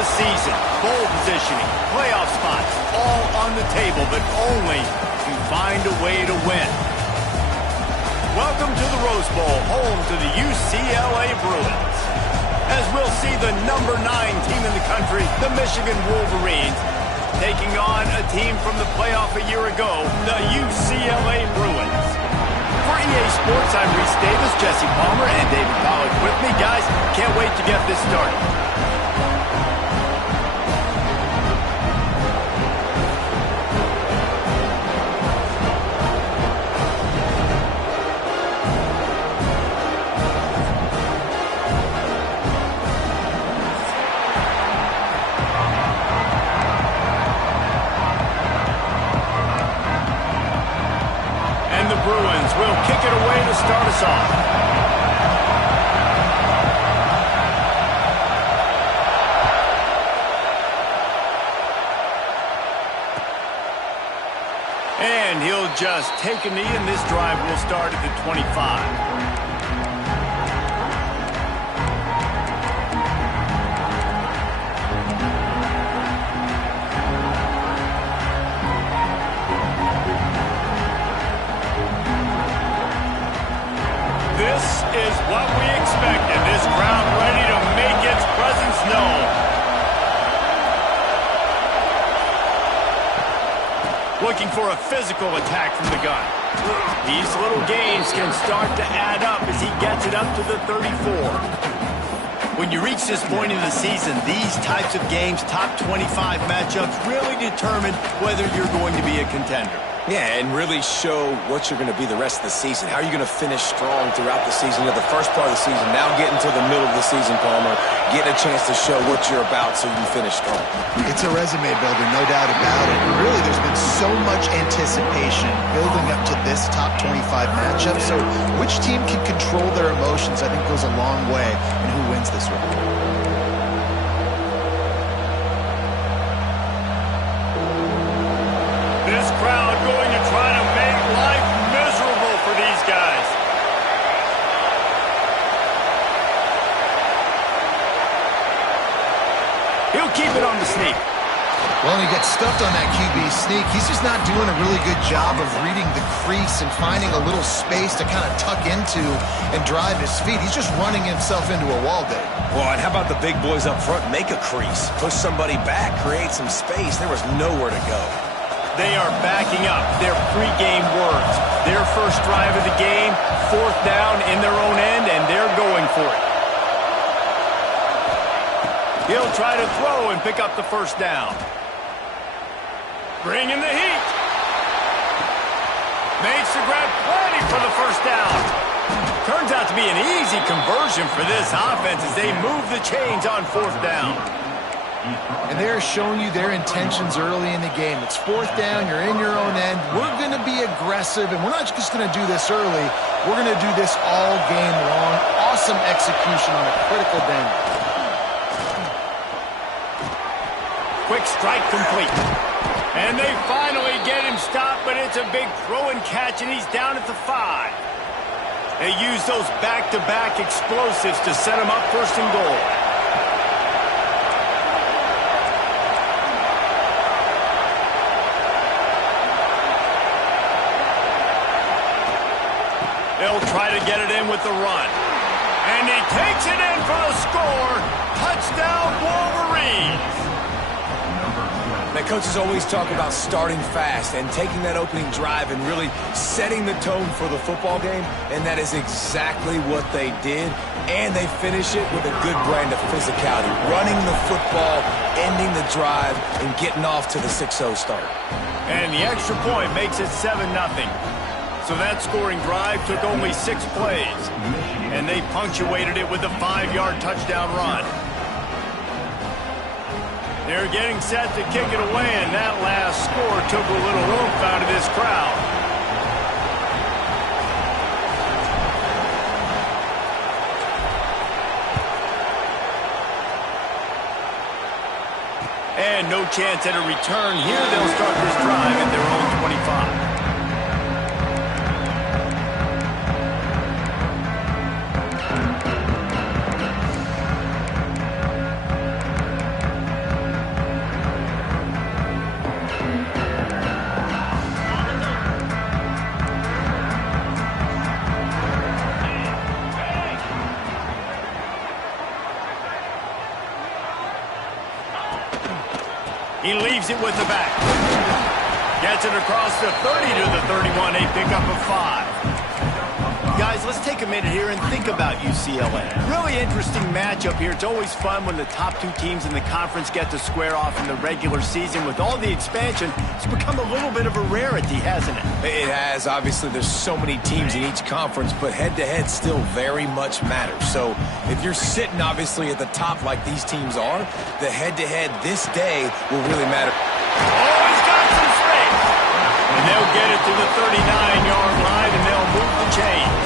the season. Bowl positioning, playoff spots, all on the table, but only to find a way to win. Welcome to the Rose Bowl, home to the UCLA Bruins. As we'll see the number 9 team in the country, the Michigan Wolverines, taking on a team from the playoff a year ago, the UCLA Bruins. For EA Sports, I'm Reese Davis, Jesse Palmer, and David Pollack with me. Guys, can't wait to get this started. Bruins will kick it away to start us off. And he'll just take a knee, and this drive will start at the 25. This is what we expected. This crowd ready to make its presence known. Looking for a physical attack from the gun. These little gains can start to add up as he gets it up to the 34. When you reach this point in the season, these types of games, top 25 matchups, really determine whether you're going to be a contender. Yeah, and really show what you're going to be the rest of the season. How are you going to finish strong throughout the season? You know, the first part of the season, now getting to the middle of the season, Palmer, getting a chance to show what you're about so you can finish strong. It's a resume builder, no doubt about it. Really, there's been so much anticipation building up to this top 25 matchup. So which team can control their emotions, I think, goes a long way in who wins this one. This crowd going to try to make life miserable for these guys. He'll keep it on the sneak. Well, he gets stuffed on that QB sneak. He's just not doing a really good job of reading the crease and finding a little space to kind of tuck into and drive his feet. He's just running himself into a wall there. Well, and how about the big boys up front? Make a crease, push somebody back, create some space. There was nowhere to go. They are backing up their pregame words. Their first drive of the game, 4th down in their own end, and they're going for it. He'll try to throw and pick up the first down. Bring in the heat. Makes the grab plenty for the first down. Turns out to be an easy conversion for this offense as they move the chains on 4th down. And they're showing you their intentions early in the game. It's 4th down, you're in your own end. We're going to be aggressive, and we're not just going to do this early. We're going to do this all game long. Awesome execution on a critical down. Quick strike complete. And they finally get him stopped, but it's a big throw and catch, and he's down at the 5. They use those back-to-back explosives to set him up 1st and goal. They'll try to get it in with the run. And he takes it in for the score. Touchdown, Wolverines. Now, coaches always talk about starting fast and taking that opening drive and really setting the tone for the football game, and that is exactly what they did, and they finish it with a good brand of physicality, running the football, ending the drive, and getting off to the 6-0 start. And the extra point makes it 7-0. So that scoring drive took only 6 plays, and they punctuated it with a 5-yard touchdown run. They're getting set to kick it away, and that last score took a little oomph out of this crowd. And no chance at a return here. They'll start this drive at their own 25. He leaves it with the back. Gets it across the 30 to the 31, a pickup of 5. Guys, let's take a minute here and think about UCLA. Really interesting matchup here. It's always fun when the top two teams in the conference get to square off in the regular season. With all the expansion, it's become a little bit of a rarity, hasn't it? It has. Obviously, there's so many teams in each conference, but head-to-head still very much matters. So if you're sitting, obviously, at the top like these teams are, the head-to-head this day will really matter. Oh, he's got some space. And they'll get it to the 39-yard line, and they'll move the chains.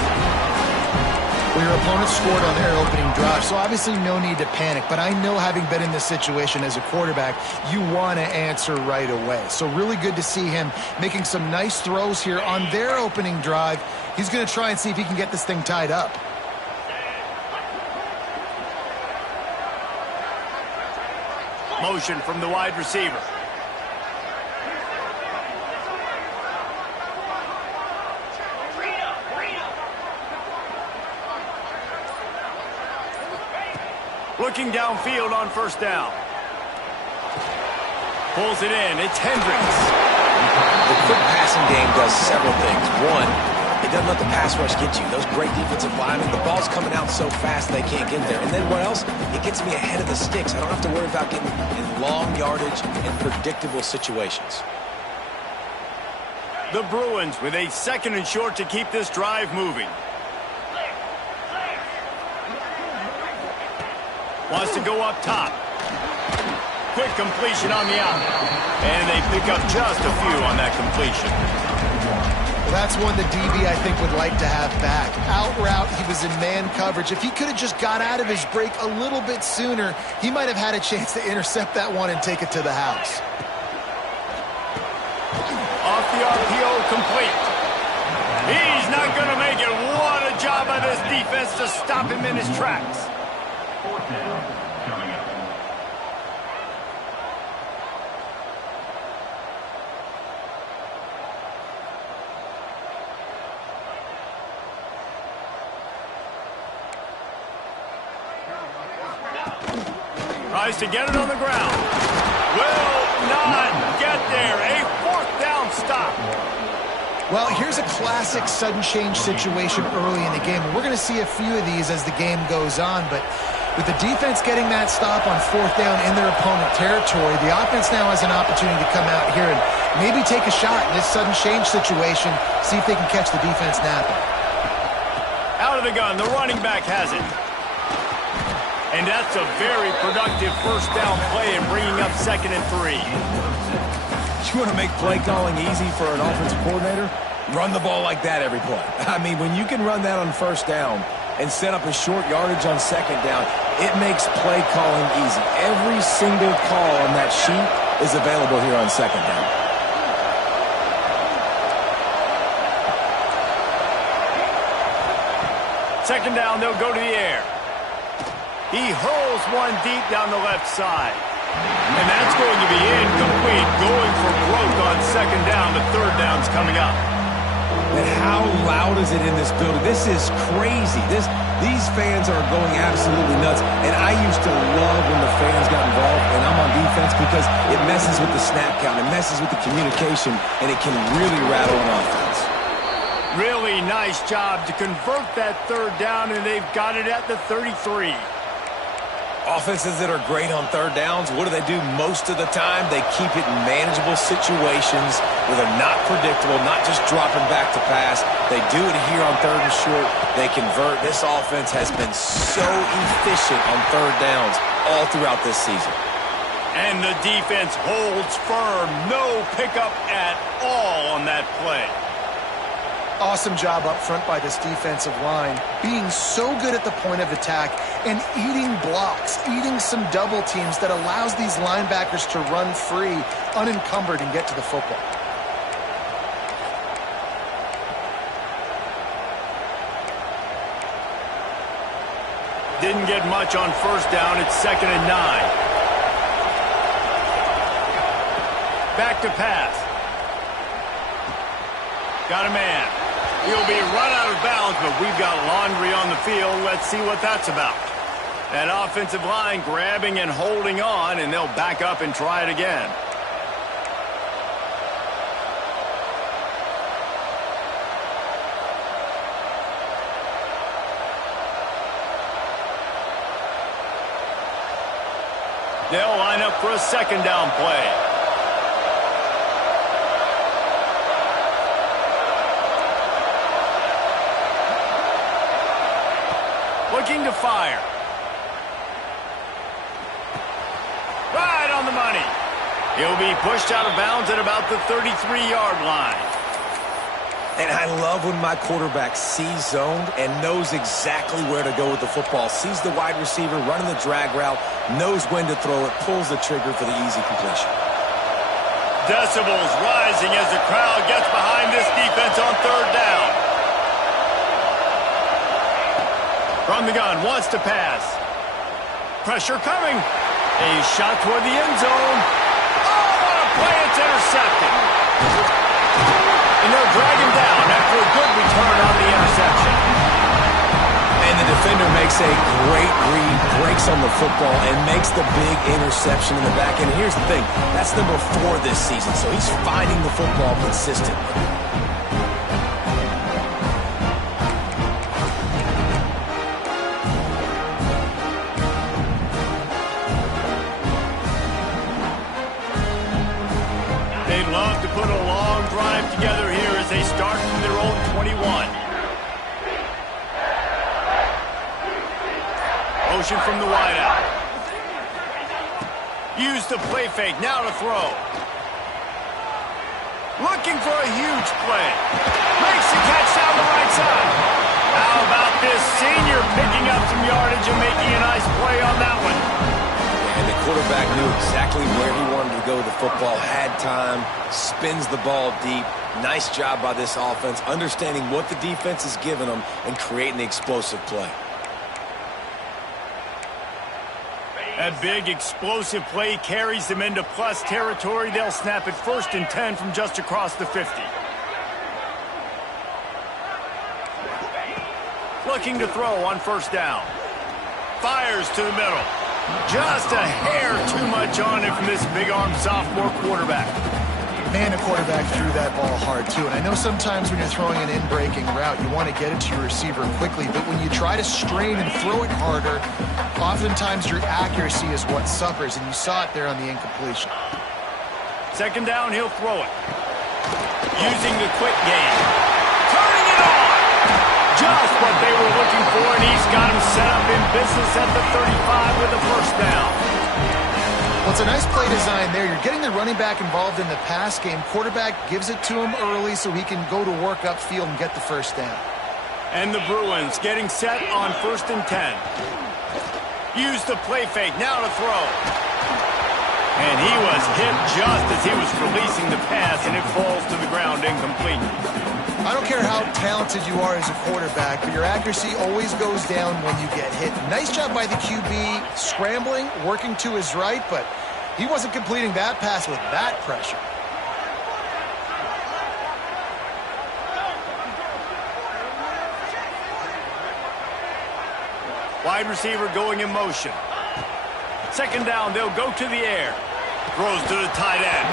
Well, your opponent scored on their opening drive, so obviously no need to panic. But I know, having been in this situation as a quarterback, you want to answer right away. So really good to see him making some nice throws here on their opening drive. He's going to try and see if he can get this thing tied up. Motion from the wide receiver. Looking downfield on first down. Pulls it in. It's Hendricks. The quick passing game does several things. One, it doesn't let the pass rush get you. Those great defensive linemen, the ball's coming out so fast they can't get there. And then what else? It gets me ahead of the sticks. I don't have to worry about getting in long yardage and predictable situations. The Bruins with a 2nd and short to keep this drive moving. Wants to go up top. Quick completion on the out. And they pick up just a few on that completion. Well, that's one the DB, I think, would like to have back. Out route, he was in man coverage. If he could have just got out of his break a little bit sooner, he might have had a chance to intercept that one and take it to the house. Off the RPO, complete. He's not going to make it. What a job by this defense to stop him in his tracks. Tries to get it on the ground. Will not get there. A 4th down stop. Well, here's a classic sudden change situation early in the game. We're going to see a few of these as the game goes on, but with the defense getting that stop on 4th down in their opponent territory, the offense now has an opportunity to come out here and maybe take a shot in this sudden change situation, see if they can catch the defense napping. Out of the gun, the running back has it. And that's a very productive 1st down play and bringing up 2nd and 3. You want to make play calling easy for an offensive coordinator? Run the ball like that every play. I mean, when you can run that on 1st down and set up a short yardage on 2nd down, it makes play calling easy. Every single call on that sheet is available here on 2nd down. Second down, they'll go to the air. He hurls one deep down the left side. And that's going to be incomplete. Going for broke on 2nd down. The 3rd down's coming up. And how loud is it in this building? This is crazy. These fans are going absolutely nuts. And I used to love when the fans got involved, and I'm on defense, because it messes with the snap count. It messes with the communication, and it can really rattle an offense. Really nice job to convert that 3rd down, and they've got it at the 33. Offenses that are great on 3rd downs, what do most of the time? They keep it in manageable situations where they're not predictable, not just dropping back to pass. They do it here on 3rd and short. They convert. This offense has been so efficient on 3rd downs all throughout this season. And the defense holds firm. No pickup at all on that play. Awesome job up front by this defensive line, being so good at the point of attack and eating blocks, eating some double teams that allows these linebackers to run free, unencumbered, and get to the football. Didn't get much on 1st down. It's 2nd and 9. Back to pass. Got a man. He'll be run out of bounds, but we've got laundry on the field. Let's see what that's about. That offensive line grabbing and holding on, and they'll back up and try it again. They'll line up for a second down play. Looking to fire. Right on the money. He'll be pushed out of bounds at about the 33-yard line. And I love when my quarterback sees zoned and knows exactly where to go with the football. Sees the wide receiver running the drag route, knows when to throw it, pulls the trigger for the easy completion. Decibels rising as the crowd gets behind this defense on third down. From the gun, wants to pass. Pressure coming. A shot toward the end zone. Oh, what a play. It's intercepted. And they'll drag him down after a good return on the interception. And the defender makes a great read, breaks on the football, and makes the big interception in the back end. And here's the thing, that's number 4 this season, so he's finding the football consistently. They'd love to put a long drive together here as they start from their own 21. Motion from the wideout. Use the play fake, now to throw. Looking for a huge play. Makes the catch down the right side. How about this senior picking up some yardage and making a nice play on that one? And the quarterback knew exactly where he wanted to go with the football, had time, spins the ball deep. Nice job by this offense, understanding what the defense is giving them and creating the explosive play. That big explosive play carries them into plus territory. They'll snap it 1st and 10 from just across the 50. Looking to throw on 1st down. Fires to the middle. Just a hair too much on it from this big-armed sophomore quarterback. Man, the quarterback threw that ball hard, too. And I know sometimes when you're throwing an in-breaking route, you want to get it to your receiver quickly. But when you try to strain and throw it harder, oftentimes your accuracy is what suffers. And you saw it there on the incompletion. 2nd down, he'll throw it. Using the quick game. Turning it on! Just what they were looking for, and he's got him set up in business at the 35 with a 1st down. Well, it's a nice play design there. You're getting the running back involved in the pass game. Quarterback gives it to him early so he can go to work upfield and get the 1st down. And the Bruins getting set on 1st and 10. Use the play fake, now to throw. And he was hit just as he was releasing the pass, and it falls to the ground incomplete. I don't care how talented you are as a quarterback, but your accuracy always goes down when you get hit. Nice job by the QB scrambling, working to his right, but he wasn't completing that pass with that pressure. Wide receiver going in motion. 2nd down, they'll go to the air. Throws to the tight end.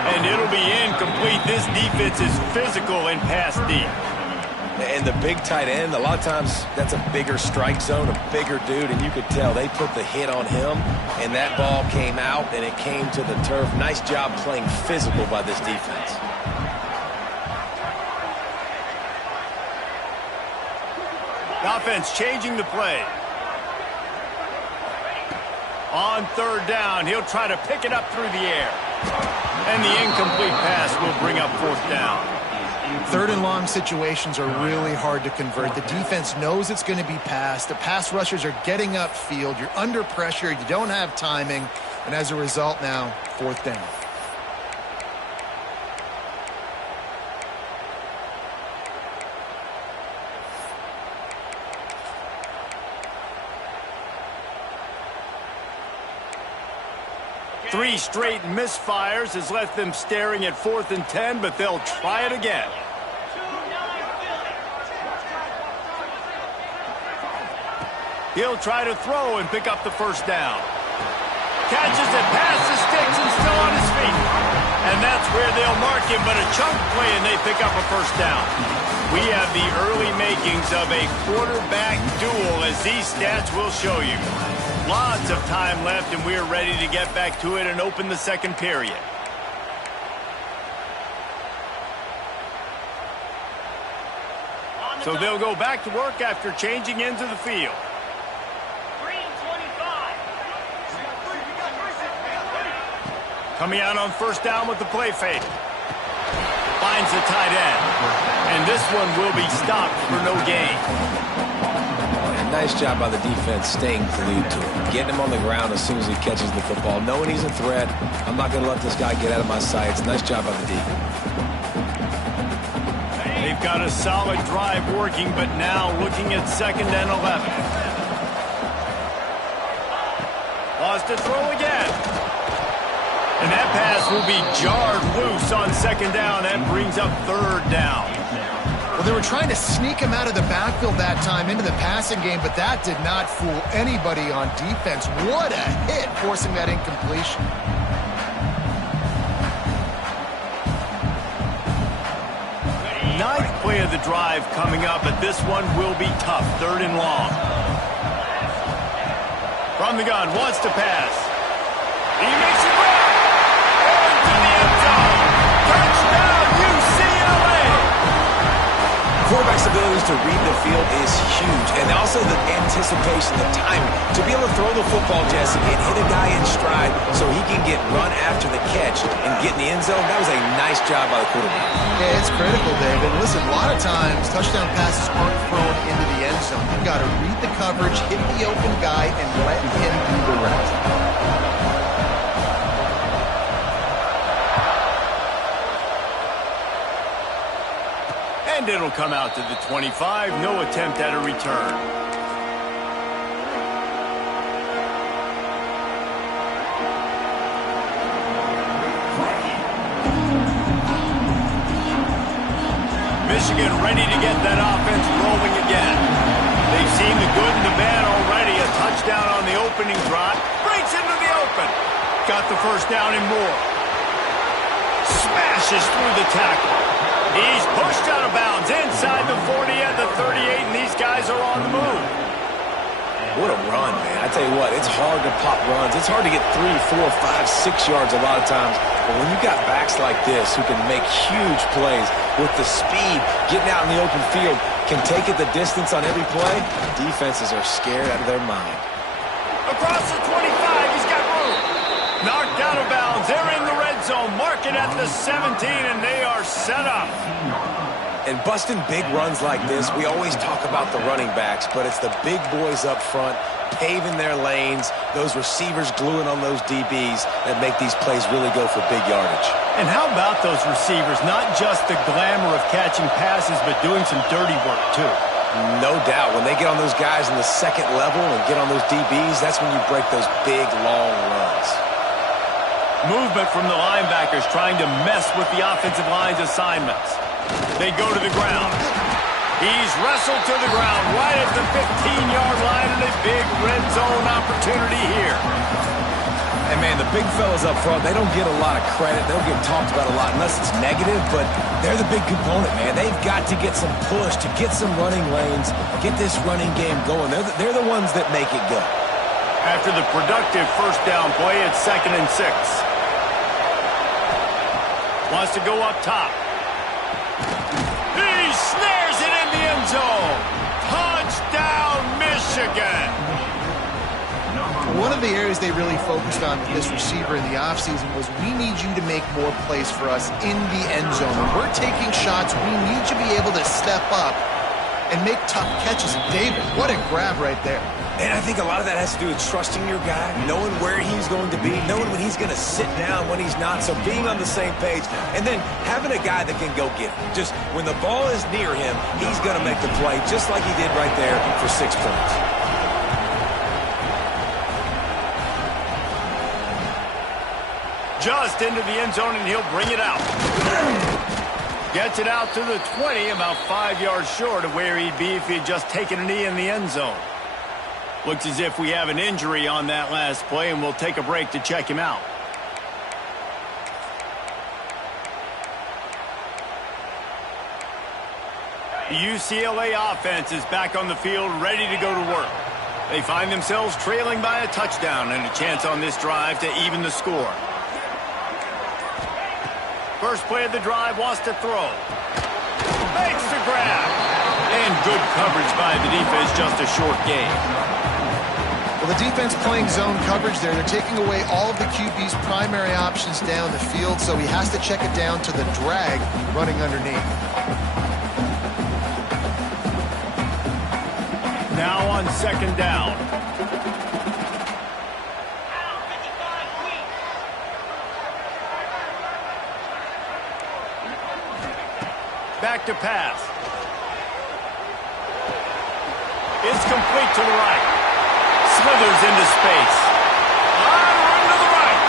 And it'll be incomplete. This defense is physical and pass deep. And the big tight end, a lot of times that's a bigger strike zone, a bigger dude, and you could tell they put the hit on him, and that ball came out, and it came to the turf. Nice job playing physical by this defense. The offense changing the play. On 3rd down, he'll try to pick it up through the air. And the incomplete pass will bring up 4th down. 3rd and long situations are really hard to convert. The defense knows it's going to be passed. The pass rushers are getting upfield. You're under pressure. You don't have timing. And as a result now, 4th down. Three straight misfires has left them staring at 4th and 10, but they'll try it again. He'll try to throw and pick up the first down. Catches it, passes, sticks, and still on his feet. And that's where they'll mark him, but a chunk play, and they pick up a first down. We have the early makings of a quarterback duel, as these stats will show you. Lots of time left, and we're ready to get back to it and open the second period. So they'll go back to work after changing into the field. Coming out on first down with the play fake. Finds the tight end. And this one will be stopped for no gain. Nice job by the defense staying glued to him. Getting him on the ground as soon as he catches the football. Knowing he's a threat. I'm not going to let this guy get out of my sights. Nice job by the defense. They've got a solid drive working, but now looking at 2nd and 11. Lost to throw again. And that pass will be jarred loose on 2nd down. That brings up 3rd down. Well, they were trying to sneak him out of the backfield that time into the passing game, but that did not fool anybody on defense. What a hit, forcing that incompletion. Ninth play of the drive coming up, but this one will be tough. 3rd and long. From the gun, wants to pass. He makes it run. Into the end zone. Touchdown, UCLA. Quarterback's abilities to read the field is huge, and also the anticipation, the timing. To be able to throw the football, Jesse, and hit a guy in stride so he can get run after the catch and get in the end zone, that was a nice job by the quarterback. Yeah, it's critical, David. Listen, a lot of times touchdown passes aren't thrown into the end zone. You've got to read the coverage, hit the open guy, and let him do the rest. And it'll come out to the 25. No attempt at a return. Michigan ready to get that offense rolling again. They've seen the good and the bad already. A touchdown on the opening drive. Breaks into the open. Got the first down and more. Smashes through the tackle. He's pushed out of bounds inside the 40 at the 38, and these guys are on the move. What a run, man. I tell you what, it's hard to pop runs. It's hard to get 3, 4, 5, 6 yards a lot of times. But when you got backs like this who can make huge plays with the speed, getting out in the open field, can take it the distance on every play, defenses are scared out of their mind. Across the 25, he's got room. Knocked out of bounds. They're in the red zone. Mark it at the 17, and they are set up. And busting big runs like this, we always talk about the running backs, but it's the big boys up front, paving their lanes, those receivers gluing on those DBs that make these plays really go for big yardage. And how about those receivers? Not just the glamour of catching passes, but doing some dirty work, too. No doubt. When they get on those guys in the second level and get on those DBs, that's when you break those big, long runs. Movement from the linebackers trying to mess with the offensive line's assignments. They go to the ground. He's wrestled to the ground right at the 15-yard line, and a big red zone opportunity here. And, man, the big fellas up front, they don't get a lot of credit. They don't get talked about a lot unless it's negative, but they're the big component, man. They've got to get some push, to get some running lanes, get this running game going. They're the ones that make it go. After the productive first down play, it's 2nd and 6. Wants to go up top. He snares it in the end zone. Touchdown, Michigan. One of the areas they really focused on with this receiver in the offseason was we need you to make more plays for us in the end zone. When we're taking shots, we need you to be able to step up and make tough catches. David, what a grab right there. And I think a lot of that has to do with trusting your guy, knowing where he's going to be, knowing when he's going to sit down, when he's not, so being on the same page, and then having a guy that can go get it. Just when the ball is near him, he's going to make the play, just like he did right there for 6 points. Just into the end zone, and he'll bring it out. Gets it out to the 20, about 5 yards short of where he'd be if he'd just taken a knee in the end zone. Looks as if we have an injury on that last play, and we'll take a break to check him out. The UCLA offense is back on the field, ready to go to work. They find themselves trailing by a touchdown and a chance on this drive to even the score. First play of the drive, wants to throw. Makes the grab. And good coverage by the defense, just a short gain. Well, the defense playing zone coverage there. They're taking away all of the QB's primary options down the field, so he has to check it down to the drag running underneath. Now on second down. Back to pass. It's complete to the right. Slithers into space. Run to the right.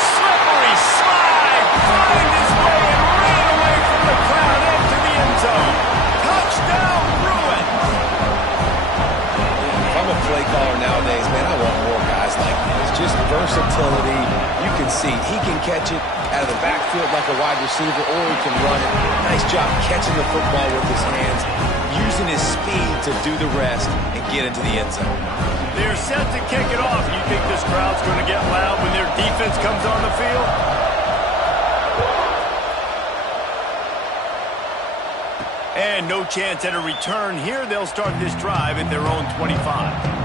Slippery slide. Find his way and ran away from the crowd into the end zone. Touchdown, Bruins. If I'm a play caller nowadays, man, I want more guys like this. Just versatility. You can see he can catch it out of the backfield like a wide receiver, or he can run it. Nice job catching the football with his hands, using his speed to do the rest and get into the end zone. They're set to kick it off. You think this crowd's going to get loud when their defense comes on the field? And no chance at a return here. They'll start this drive at their own 25.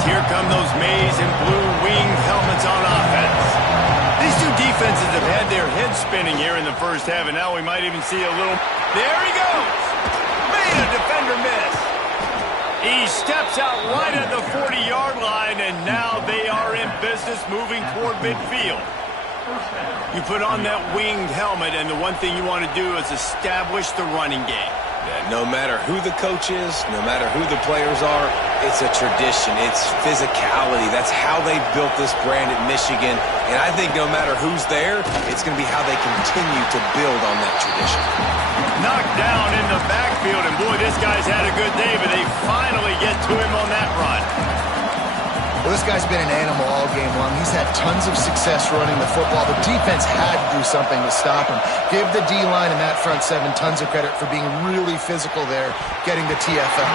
Here come those maize and blue winged helmets on offense. These two defenses have had their heads spinning here in the first half, and now we might even see a little... There he goes! Made a defender miss. He steps out right at the 40-yard line, and now they are in business moving toward midfield. You put on that winged helmet, and the one thing you want to do is establish the running game. No matter who the coach is, no matter who the players are, it's a tradition. It's physicality. That's how they built this brand at Michigan. And I think no matter who's there, it's going to be how they continue to build on that tradition. Knocked down in the backfield, and boy, this guy's had a good day, but they finally get to him on that run. Well, this guy's been an animal all game long. He's had tons of success running the football. The defense had to do something to stop him. Give the D-line and that front seven tons of credit for being really physical there, getting the TFL.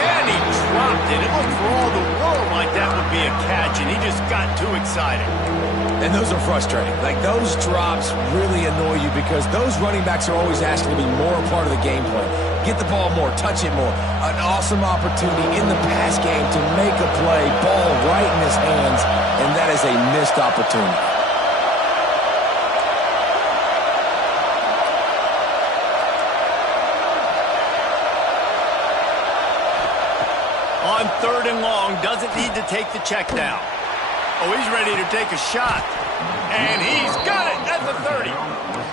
And he dropped it. It looked for all the world like that would be a catch, and he just got too excited. And those are frustrating. Like, those drops really annoy you because those running backs are always asking to be more a part of the game plan. Get the ball more, touch it more. An awesome opportunity in the pass game to make a play, ball right in his hands, and that is a missed opportunity. On third and long, doesn't need to take the check down. Oh, he's ready to take a shot. And he's got it at the 30.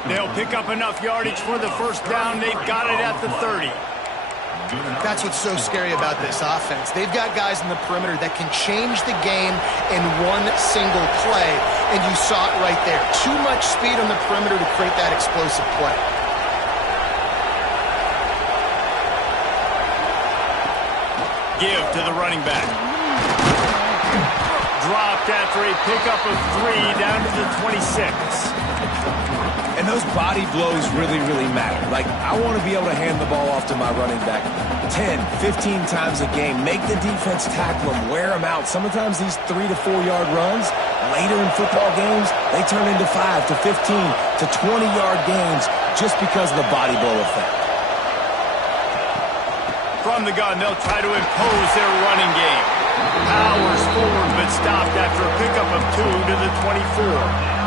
They'll pick up enough yardage for the first down. They've got it at the 30. That's what's so scary about this offense. They've got guys in the perimeter that can change the game in one single play, and you saw it right there. Too much speed on the perimeter to create that explosive play. Give to the running back. Dropped after a pickup of 3 down to the 26. And those body blows really, really matter. Like, I want to be able to hand the ball off to my running back 10, 15 times a game. Make the defense tackle them, wear them out. Sometimes these 3 to 4 yard runs, later in football games, they turn into 5 to 15 to 20 yard gains just because of the body blow effect. From the gun, they'll try to impose their running game. Powers forward, but stopped after a pickup of 2 to the 24.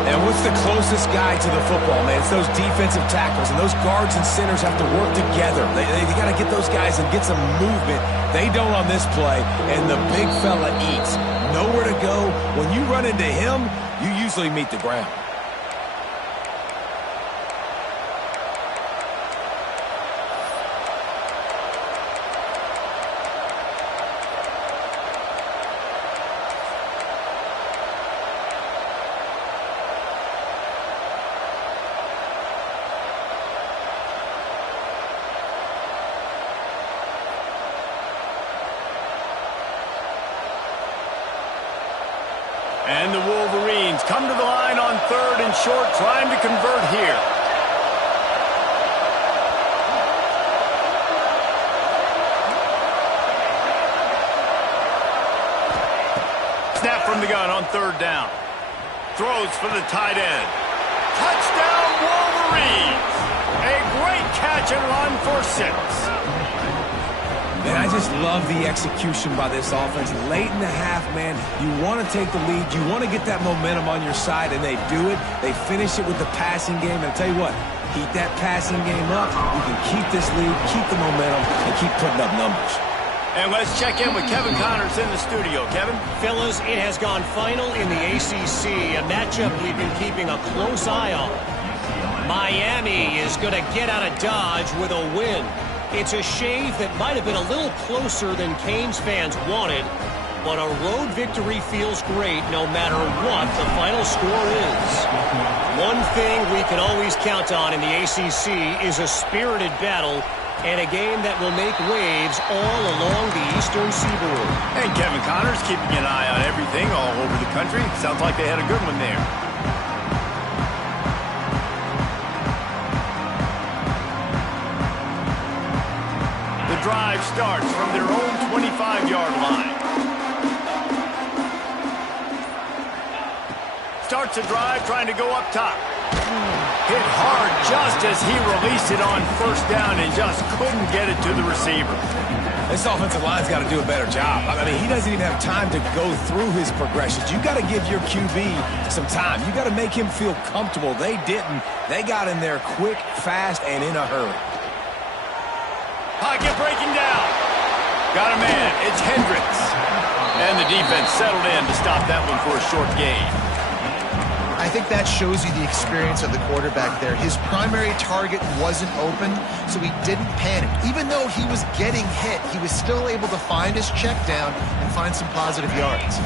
And what's the closest guy to the football, man? It's those defensive tackles, and those guards and centers have to work together. They got to get those guys and get some movement. They don't on this play, and the big fella eats. Nowhere to go. When you run into him, you usually meet the ground. And the Wolverines come to the line on 3rd and short, trying to convert here. Snap from the gun on 3rd down. Throws for the tight end. Touchdown, Wolverines! A great catch and run for 6. And I just love the execution by this offense. Late in the half, man, you want to take the lead. You want to get that momentum on your side, and they do it. They finish it with the passing game. And I'll tell you what, keep that passing game up. You can keep this lead, keep the momentum, and keep putting up numbers. And let's check in with Kevin Connors in the studio. Kevin? Fellas, it has gone final in the ACC, a matchup we've been keeping a close eye on. Miami is going to get out of Dodge with a win. It's a shave that might have been a little closer than Canes fans wanted, but a road victory feels great no matter what the final score is. One thing we can always count on in the ACC is a spirited battle and a game that will make waves all along the Eastern Seaboard. And Kevin Connors keeping an eye on everything all over the country. Sounds like they had a good one there. The drive starts from their own 25-yard line. Starts a drive trying to go up top. Hit hard just as he released it on 1st down and just couldn't get it to the receiver. This offensive line's got to do a better job. I mean, he doesn't even have time to go through his progressions. You got to give your QB some time. You got to make him feel comfortable. They didn't. They got in there quick, fast, and in a hurry. Pocket breaking down. Got a man. It's Hendricks. And the defense settled in to stop that one for a short gain. I think that shows you the experience of the quarterback there. His primary target wasn't open, so he didn't panic. Even though he was getting hit, he was still able to find his check down and find some positive yards.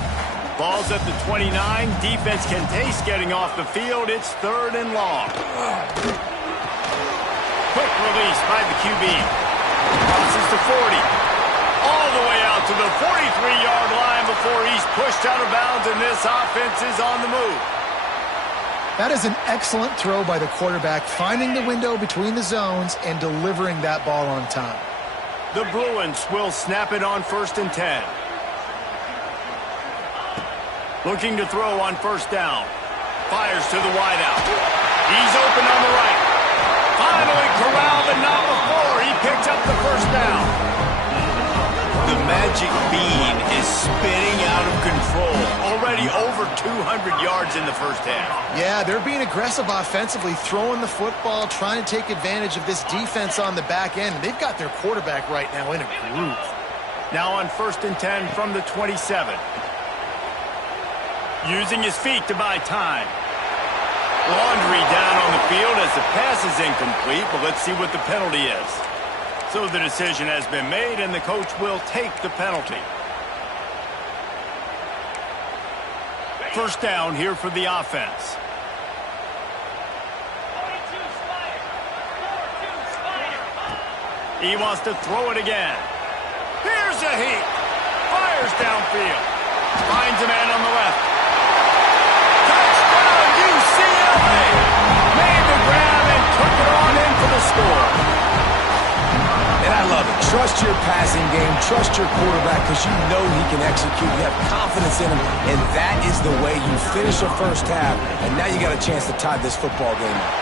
Ball's at the 29. Defense can taste getting off the field. It's 3rd and long. Quick release by the QB. Crosses to 40. All the way out to the 43-yard line before he's pushed out of bounds, and this offense is on the move. That is an excellent throw by the quarterback, finding the window between the zones and delivering that ball on time. The Bruins will snap it on 1st and 10. Looking to throw on 1st down. Fires to the wideout. He's open on the right. Finally corralled, but not before. He picks up the 1st down. The magic bean is spinning out of control. Already over 200 yards in the 1st half. Yeah, they're being aggressive offensively, throwing the football, trying to take advantage of this defense on the back end. They've got their quarterback right now in a groove. Now on 1st and 10 from the 27. Using his feet to buy time. Laundry down on the field as the pass is incomplete, but let's see what the penalty is. So the decision has been made, and the coach will take the penalty. 1st down here for the offense. He wants to throw it again. Here's a heat. Fires downfield. Finds a man on the left. Touchdown, UCLA! Made the grab and took it on in for the score. And I love it. Trust your passing game. Trust your quarterback because you know he can execute. You have confidence in him, and that is the way you finish a 1st half, and now you got a chance to tie this football game up.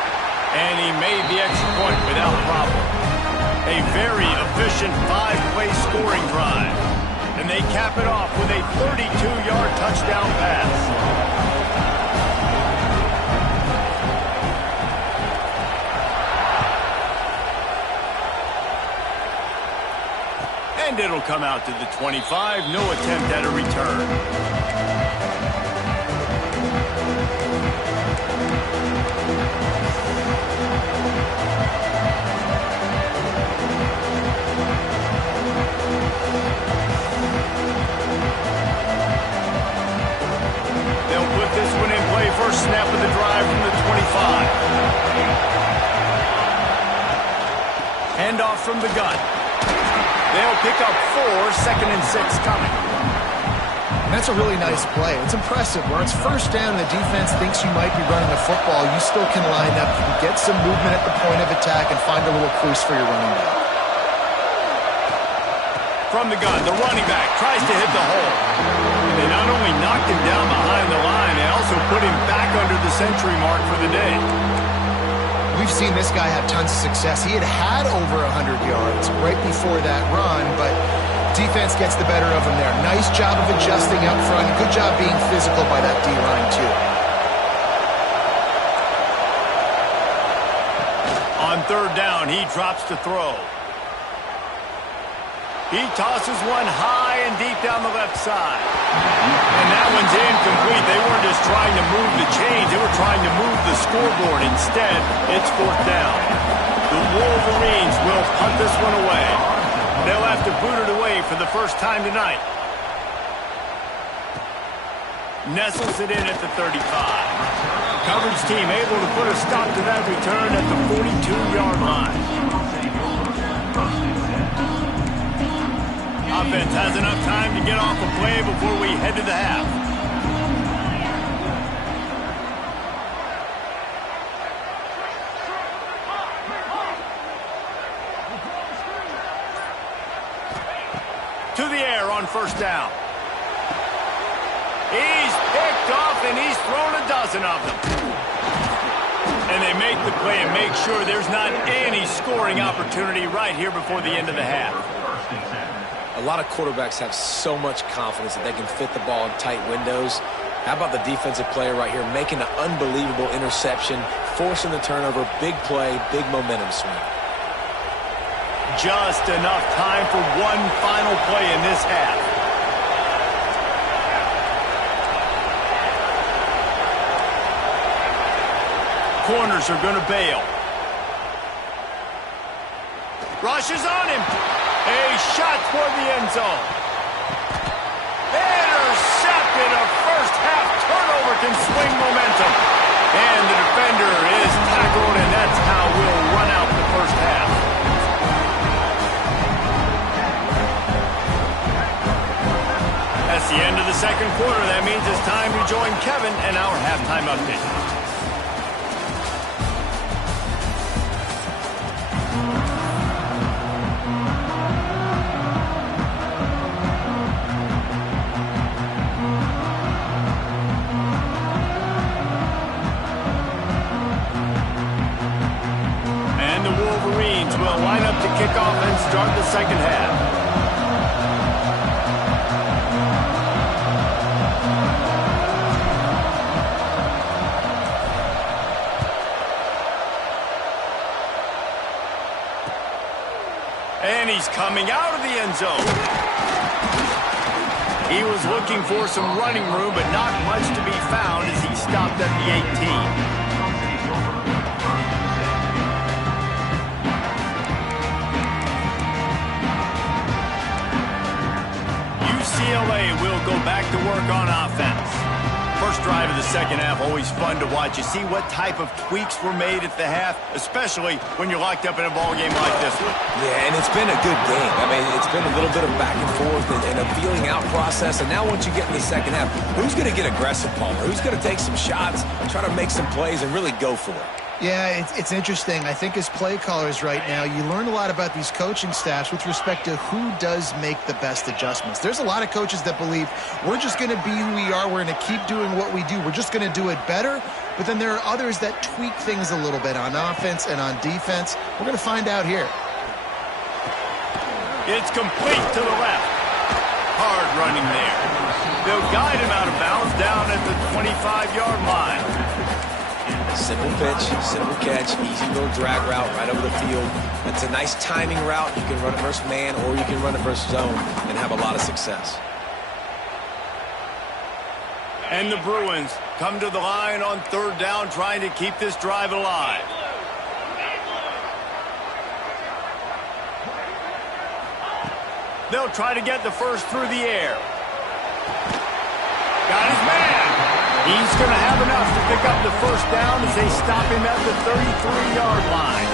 And he made the extra point without problem. A very efficient 5-play scoring drive. And they cap it off with a 32-yard touchdown pass. And it'll come out to the 25. No attempt at a return. They'll put this one in play. First snap of the drive from the 25. Handoff from the gun. They'll pick up 4, 2nd and 6 coming. That's a really nice play. It's impressive. Where it's first down and the defense thinks you might be running the football, you still can line up. You can get some movement at the point of attack and find a little crease for your running back. From the gun, the running back tries to hit the hole. They not only knocked him down behind the line, they also put him back under the century mark for the day. We've seen this guy have tons of success. He had over 100 yards right before that run, but defense gets the better of him there. Nice job of adjusting up front. Good job being physical by that D-line, too. On third down, he drops to throw. He tosses one high and deep down the left side. And that one's incomplete. They weren't just trying to move the chains. They were trying to move the scoreboard. Instead, it's fourth down. The Wolverines will punt this one away. They'll have to boot it away for the first time tonight. Nestles it in at the 35. Coverage team able to put a stop to that return at the 42-yard line. Offense has enough time to get off a play before we head to the half. To the air on first down. He's picked off and he's thrown a dozen of them. And they make the play and make sure there's not any scoring opportunity right here before the end of the half. A lot of quarterbacks have so much confidence that they can fit the ball in tight windows. How about the defensive player right here making an unbelievable interception, forcing the turnover, big play, big momentum swing. Just enough time for one final play in this half. Corners are going to bail. Rushes on him. A shot toward the end zone. Intercepted. A first half turnover can swing momentum. And the defender is tackled, and that's how we'll run out the first half. That's the end of the second quarter. That means it's time to join Kevin and our halftime update. Will line up to kick off and start the second half. And he's coming out of the end zone. He was looking for some running room, but not much to be found as he stopped at the 18. UCLA will go back to work on offense. First drive of the second half, always fun to watch. You see what type of tweaks were made at the half, especially when you're locked up in a ball game like this one. Yeah, and it's been a good game. I mean, it's been a little bit of back and forth and a feeling out process. And now once you get in the second half, who's going to get aggressive, Palmer? Who's going to take some shots, try to make some plays, and really go for it? Yeah, it's interesting. I think as play callers right now, you learn a lot about these coaching staffs with respect to who does make the best adjustments. There's a lot of coaches that believe we're just going to be who we are. We're going to keep doing what we do. We're just going to do it better. But then there are others that tweak things a little bit on offense and on defense. We're going to find out here. It's complete to the left. Hard running there. They'll guide him out of bounds down at the 25-yard line. Simple pitch, simple catch, easy little drag route right over the field. It's a nice timing route. You can run it versus man or you can run it versus zone and have a lot of success. And the Bruins come to the line on third down, trying to keep this drive alive. They'll try to get the first through the air. Got his man. He's going to have enough to pick up the first down as they stop him at the 33-yard line.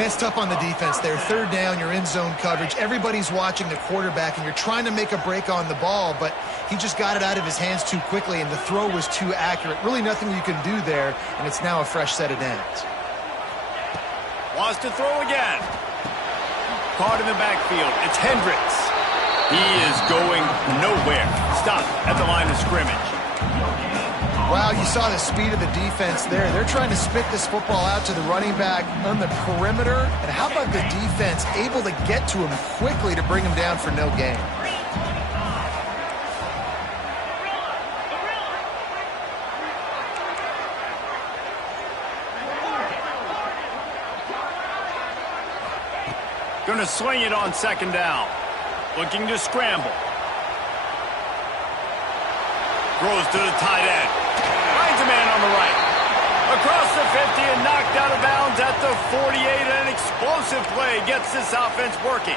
It's tough on the defense there. Third down, you're in zone coverage. Everybody's watching the quarterback, and you're trying to make a break on the ball, but he just got it out of his hands too quickly, and the throw was too accurate. Really nothing you can do there, and it's now a fresh set of downs. Wants to throw again. Caught in the backfield. It's Hendricks. He is going nowhere. Stop at the line of scrimmage. Wow, you saw the speed of the defense there. They're trying to spit this football out to the running back on the perimeter. And how about the defense able to get to him quickly to bring him down for no gain? Going to swing it on second down. Looking to scramble. Throws to the tight end. Finds a man on the right. Across the 50 and knocked out of bounds at the 48. An explosive play gets this offense working.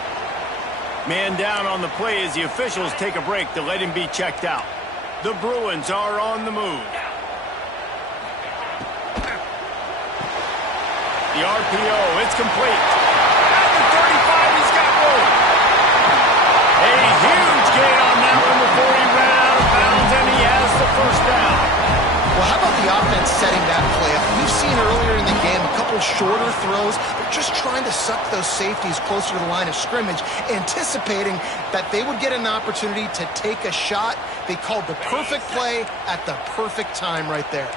Man down on the play as the officials take a break to let him be checked out. The Bruins are on the move. The RPO, it's complete. At the 35, he's got room. A huge gain on that one before he ran out of bounds, and he has the first down. Well, how about the offense setting that play up? We've seen earlier in the game a couple shorter throws. They're just trying to suck those safeties closer to the line of scrimmage, anticipating that they would get an opportunity to take a shot. They called the perfect play at the perfect time right there.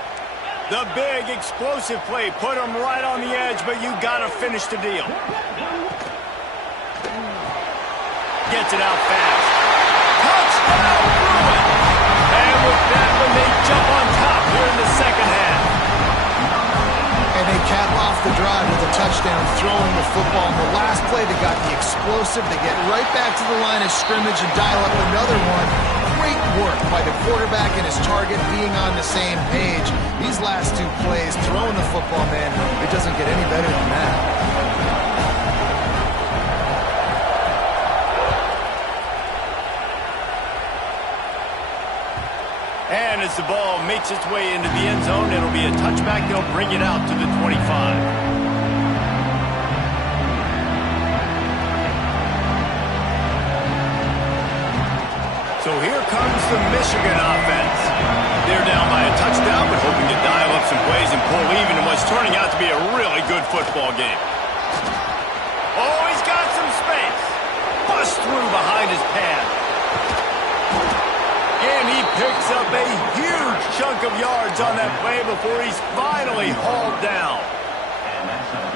The big explosive play put him right on the edge, but you got to finish the deal. Gets it out fast. Touchdown, Bruins! And with that one, they jump on top here in the second half. And they cap off the drive with a touchdown, throwing the football. In the last play, they got the explosive. They get right back to the line of scrimmage and dial up another one. Great work by the quarterback and his target being on the same page. These last two plays, throwing the football, man, it doesn't get any better than that. And as the ball makes its way into the end zone, it'll be a touchback. They'll bring it out to the 25. So here comes the Michigan offense. They're down by a touchdown, but hoping to dial up some plays and pull even in what's turning out to be a really good football game. Oh, he's got some space. Bust through behind his pad. And he picks up a huge chunk of yards on that play before he's finally hauled down.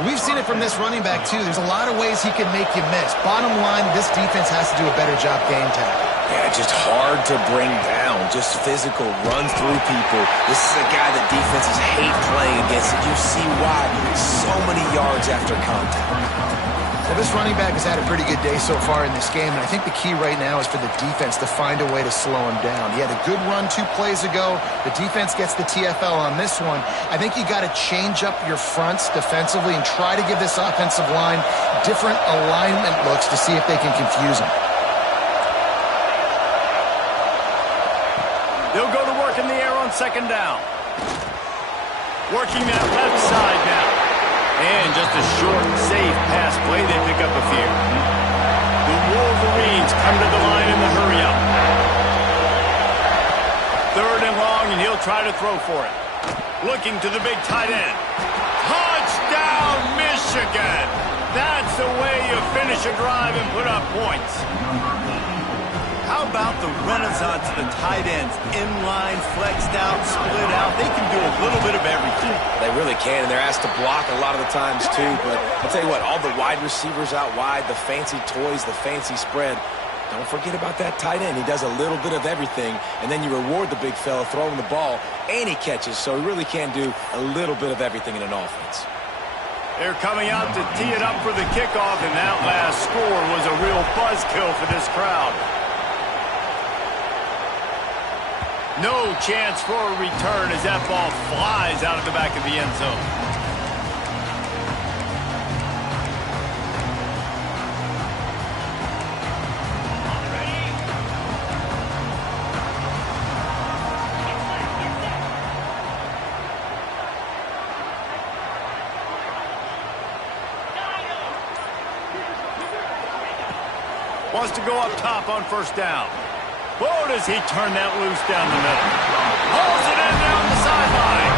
We've seen it from this running back, too. There's a lot of ways he can make you miss. Bottom line, this defense has to do a better job game tackling. Yeah, just hard to bring down. Just physical, runs through people. This is a guy that defenses hate playing against, and you see why. So many yards after contact. Well, this running back has had a pretty good day so far in this game, and I think the key right now is for the defense to find a way to slow him down. He had a good run 2 plays ago. The defense gets the TFL on this one. I think you got to change up your fronts defensively and try to give this offensive line different alignment looks to see if they can confuse him. They'll go to work in the air on second down. Working that left side now. And just a short, safe pass play, they pick up a few. The Wolverines come to the line in the hurry-up. Third and long, and he'll try to throw for it. Looking to the big tight end. Touchdown, Michigan! That's the way you finish a drive and put up points. How about the renaissance of the tight ends? Inline, flexed out, split out. They can do a little bit of everything. They really can, and they're asked to block a lot of the times, too. But I'll tell you what, all the wide receivers out wide, the fancy toys, the fancy spread, don't forget about that tight end. He does a little bit of everything, and then you reward the big fella throwing the ball, and he catches. So he really can do a little bit of everything in an offense. They're coming out to tee it up for the kickoff, and that last score was a real buzzkill for this crowd. No chance for a return as that ball flies out of the back of the end zone. Wants to go up top on first down. Whoa, does he turn that loose down the middle. Hauls it in down the sideline.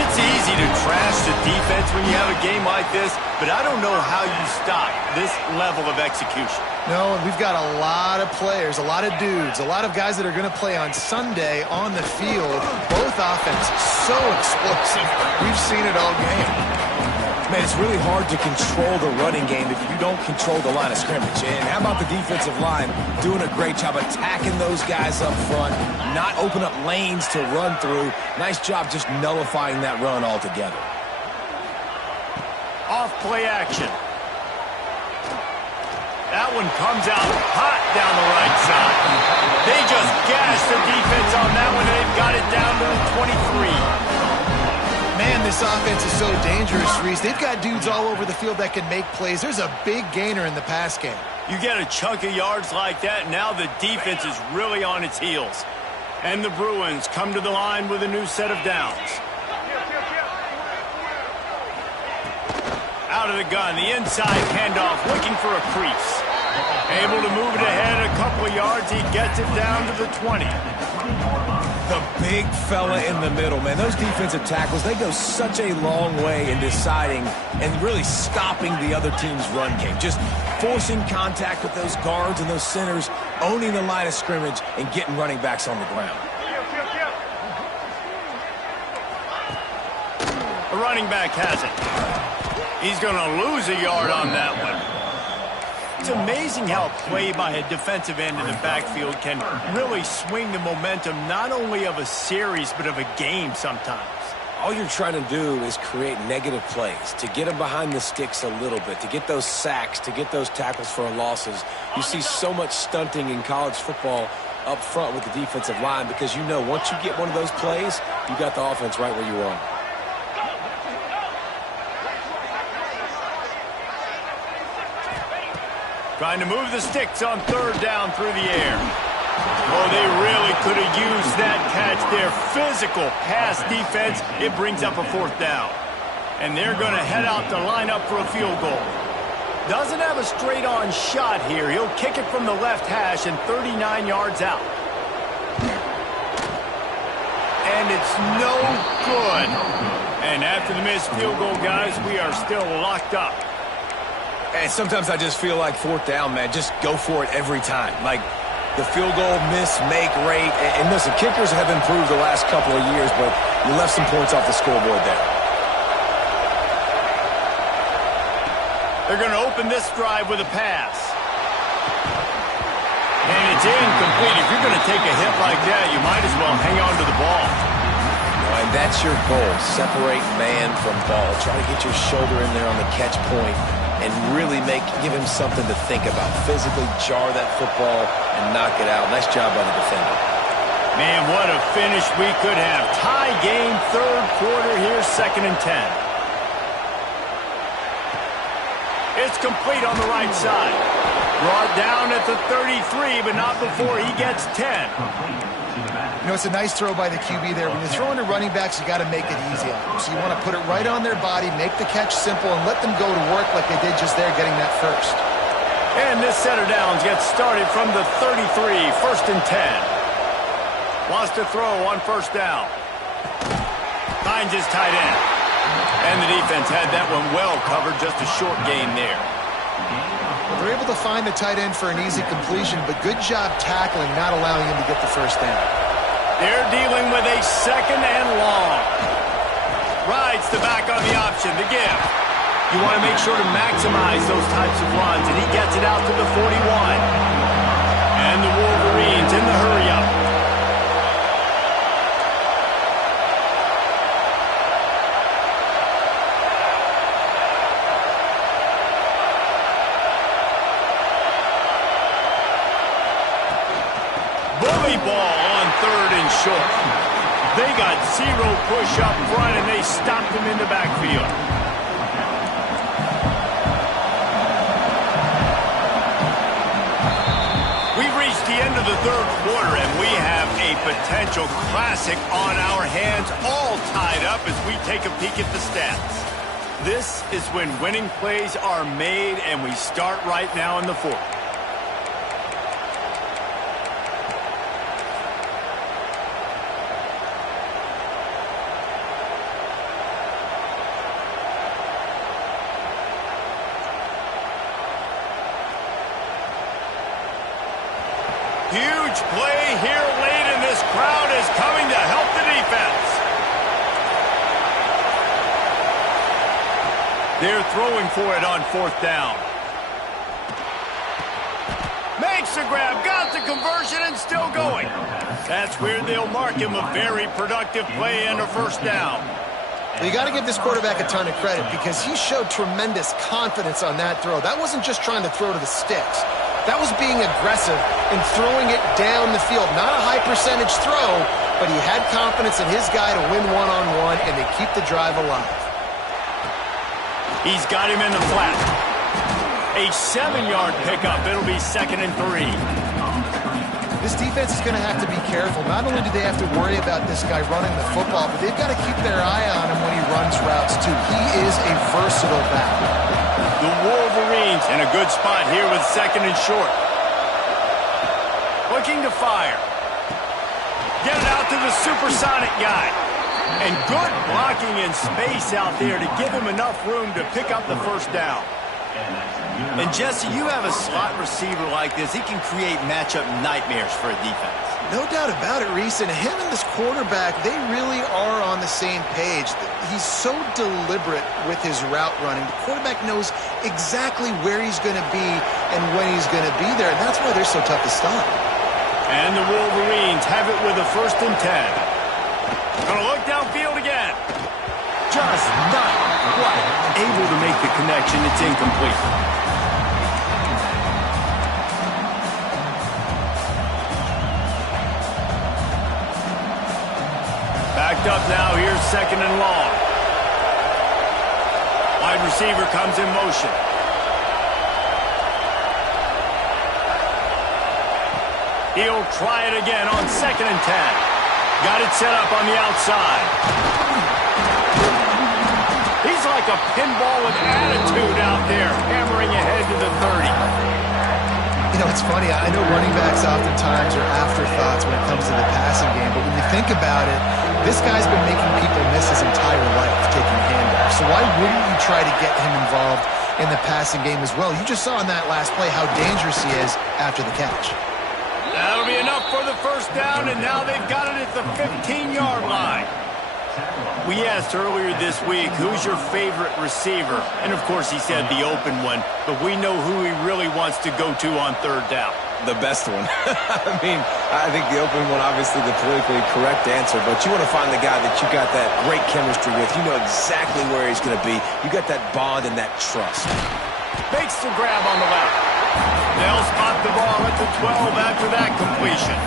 It's easy to trash the defense when you have a game like this, but I don't know how you stop this level of execution. No, we've got a lot of players, a lot of dudes, a lot of guys that are going to play on Sunday on the field. Both offenses so explosive. We've seen it all game. Man, it's really hard to control the running game if you don't control the line of scrimmage. And how about the defensive line doing a great job attacking those guys up front, not open up lanes to run through. Nice job just nullifying that run altogether. Off play action. That one comes out hot down the right side. They just gashed the defense on that one, and they've got it down to the 23. Man, this offense is so dangerous, Reese. They've got dudes all over the field that can make plays. There's a big gainer in the pass game. You get a chunk of yards like that, now the defense is really on its heels. And the Bruins come to the line with a new set of downs. Out of the gun, the inside handoff, looking for a crease. Able to move it ahead a couple of yards, he gets it down to the 20. The big fella in the middle, man. Those defensive tackles, they go such a long way in deciding and really stopping the other team's run game. Just forcing contact with those guards and those centers, owning the line of scrimmage, and getting running backs on the ground. The running back has it. He's going to lose a yard on that one. It's amazing how a play by a defensive end in the backfield can really swing the momentum not only of a series but of a game sometimes. All you're trying to do is create negative plays, to get them behind the sticks a little bit, to get those sacks, to get those tackles for losses. You see so much stunting in college football up front with the defensive line because you know once you get one of those plays, you got the offense right where you want. Trying to move the sticks on third down through the air. Oh, they really could have used that catch there. Physical pass defense. It brings up a fourth down. And they're going to head out to line up for a field goal. Doesn't have a straight-on shot here. He'll kick it from the left hash and 39 yards out. And it's no good. And after the missed field goal, guys, we are still locked up. And sometimes I just feel like fourth down, man, just go for it every time. Like the field goal miss-make rate. And listen, kickers have improved the last couple of years, but you left some points off the scoreboard there. They're going to open this drive with a pass. And it's incomplete. If you're going to take a hit like that, you might as well hang on to the ball. And that's your goal. Separate man from ball. Try to get your shoulder in there on the catch point and really give him something to think about. Physically jar that football and knock it out. Nice job by the defender. Man, what a finish we could have. Tie game, third quarter here, 2nd and 10. It's complete on the right side. Brought down at the 33, but not before he gets 10. You know, it's a nice throw by the QB there. When you're throwing to running backs, you got to make it easy on them. So you want to put it right on their body, make the catch simple, and let them go to work like they did just there getting that first. And this set of downs gets started from the 33, 1st and 10. Wants to throw on first down. Finds his tight end. And the defense had that one well covered, just a short gain there. Well, they're able to find the tight end for an easy completion, but good job tackling, not allowing him to get the first down. They're dealing with a 2nd and long. Rides the back on the option, the give. You want to make sure to maximize those types of runs, and he gets it out to the 41. And the Wolverines in the hurry-up. Bully ball on 3rd and short. They got 0 push up front, and they stopped him in the backfield. We've reached the end of the 3rd quarter, and we have a potential classic on our hands, all tied up as we take a peek at the stats. This is when winning plays are made, and we start right now in the fourth. Huge play here late, and this crowd is coming to help the defense. They're throwing for it on fourth down. Makes the grab, got the conversion, and still going. That's where they'll mark him a very productive play and a first down. You got to give this quarterback a ton of credit because he showed tremendous confidence on that throw. That wasn't just trying to throw to the sticks. That was being aggressive and throwing it down the field. Not a high percentage throw, but he had confidence in his guy to win one-on-one, and they keep the drive alive. He's got him in the flat. A 7-yard pickup. It'll be 2nd and 3. This defense is going to have to be careful. Not only do they have to worry about this guy running the football, but they've got to keep their eye on him when he runs routes, too. He is a versatile back. The Wolverines in a good spot here with 2nd and short. Looking to fire. Get it out to the supersonic guy. And good blocking in space out there to give him enough room to pick up the first down. And Jesse, you have a slot receiver like this. He can create matchup nightmares for a defense. No doubt about it, Reese. And him and this quarterback, they really are on the same page. He's so deliberate with his route running. The quarterback knows exactly where he's going to be and when he's going to be there. And that's why they're so tough to stop. And the Wolverines have it with a 1st and 10. Gonna look downfield again. Just not quite able to make the connection. It's incomplete. Backed up now. Here's 2nd and long. Wide receiver comes in motion. He'll try it again on 2nd and 10. Got it set up on the outside. He's like a pinball with attitude out there, hammering ahead to the 30. You know, it's funny. I know running backs oftentimes are afterthoughts when it comes to the passing game, but when you think about it, this guy's been making people miss his entire life taking handoffs. So why wouldn't you try to get him involved in the passing game as well? You just saw in that last play how dangerous he is after the catch. That'll be enough for the first down, and now they've got it at the 15-yard line. We asked earlier this week, who's your favorite receiver? And, of course, he said the open one, but we know who he really wants to go to on 3rd down. The best one. I mean, I think the open one, obviously the politically correct answer, but you want to find the guy that you got that great chemistry with. You know exactly where he's going to be. You got that bond and that trust. Makes the grab on the left. They'll spot the ball at the 12 after that completion.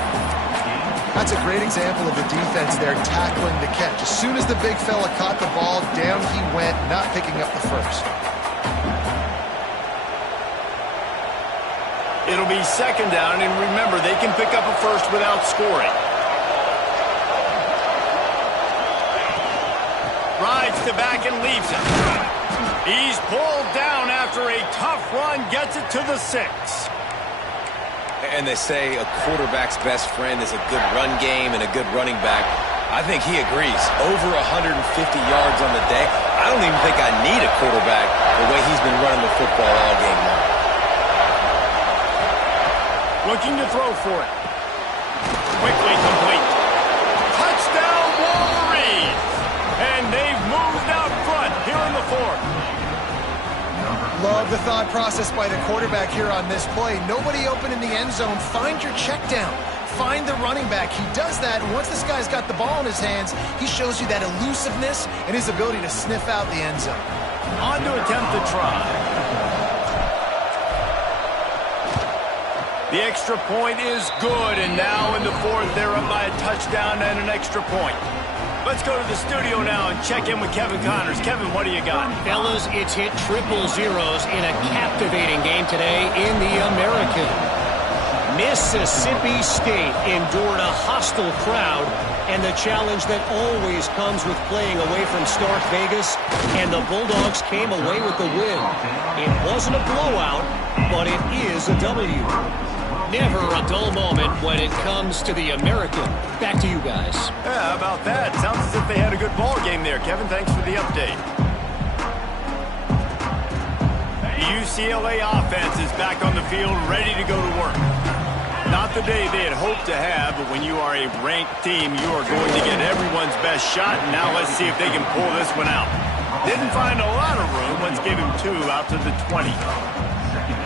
That's a great example of the defense there tackling the catch. As soon as the big fella caught the ball, down he went, not picking up the first. It'll be 2nd down, and remember, they can pick up a first without scoring. Rides to back and leaves it. He's pulled down after a tough run, gets it to the 6. And they say a quarterback's best friend is a good run game and a good running back. I think he agrees. Over 150 yards on the day. I don't even think I need a quarterback the way he's been running the football all game long. Looking to throw for it. Quickly complete. Touchdown, Wolverines! And they've moved out front here in the 4th. Love the thought process by the quarterback here on this play. Nobody open in the end zone. Find your check down. Find the running back. He does that, and once this guy's got the ball in his hands, he shows you that elusiveness and his ability to sniff out the end zone. On to attempt the try. The extra point is good, and now in the 4th, they're up by a touchdown and an extra point. Let's go to the studio now and check in with Kevin Connors. Kevin, what do you got? Fellas, it's hit triple zeros in a captivating game today in the American. Mississippi State endured a hostile crowd and the challenge that always comes with playing away from Stark Vegas, and the Bulldogs came away with the win. It wasn't a blowout, but it is a W. Never a dull moment when it comes to the American. Back to you guys. Yeah, how about that? Sounds as if they had a good ball game there. Kevin, thanks for the update. The UCLA offense is back on the field, ready to go to work. Not the day they had hoped to have, but when you are a ranked team, you are going to get everyone's best shot, and now let's see if they can pull this one out. Didn't find a lot of room. Let's give him 2 out to the 20.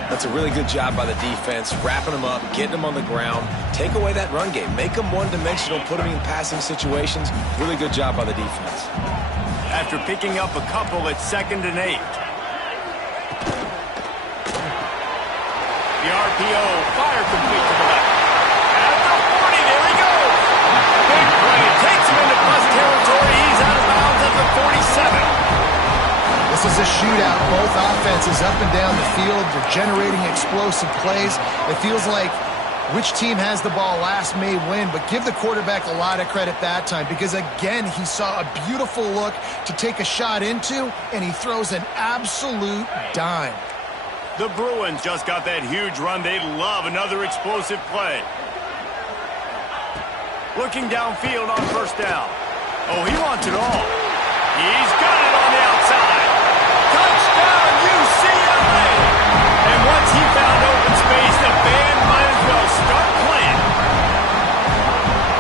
That's a really good job by the defense, wrapping them up, getting them on the ground. Take away that run game. Make them one-dimensional, put them in passing situations. Really good job by the defense. After picking up a couple at 2nd and 8. The RPO, fire complete to the left. At the 40, there he goes. Big play, takes him into plus territory. He's out of bounds at the 47. This is a shootout. Both offenses up and down the field. They're generating explosive plays. It feels like which team has the ball last may win, but give the quarterback a lot of credit that time because, again, he saw a beautiful look to take a shot into, and he throws an absolute dime. The Bruins just got that huge run. They'd love another explosive play. Looking downfield on 1st down. Oh, he wants it all. He's got it on the outside. Touchdown, UCLA! And once he found open space, the band might as well start playing.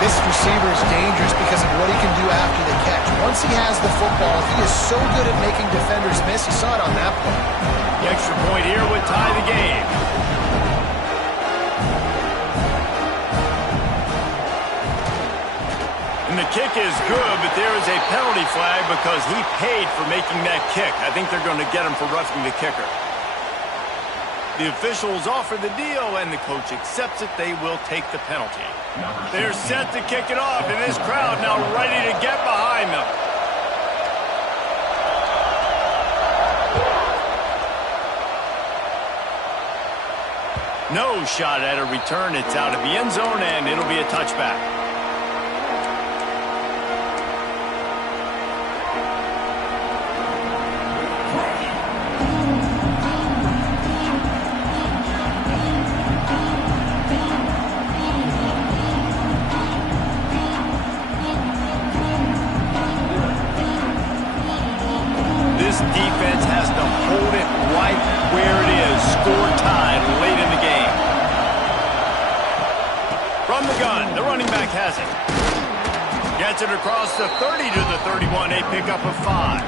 This receiver is dangerous because of what he can do after the catch. Once he has the football, he is so good at making defenders miss. You saw it on that play. The extra point here would tie the game. And the kick is good, but there is a penalty flag because he paid for making that kick. I think they're going to get him for roughing the kicker. The officials offer the deal, and the coach accepts it. They will take the penalty. They're set to kick it off, and this crowd now ready to get behind them. No shot at a return. It's out of the end zone, and it'll be a touchback. This defense has to hold it right where it is. Score tied late in the game. From the gun, the running back has it. Gets it across the 30 to the 31, a pickup of 5.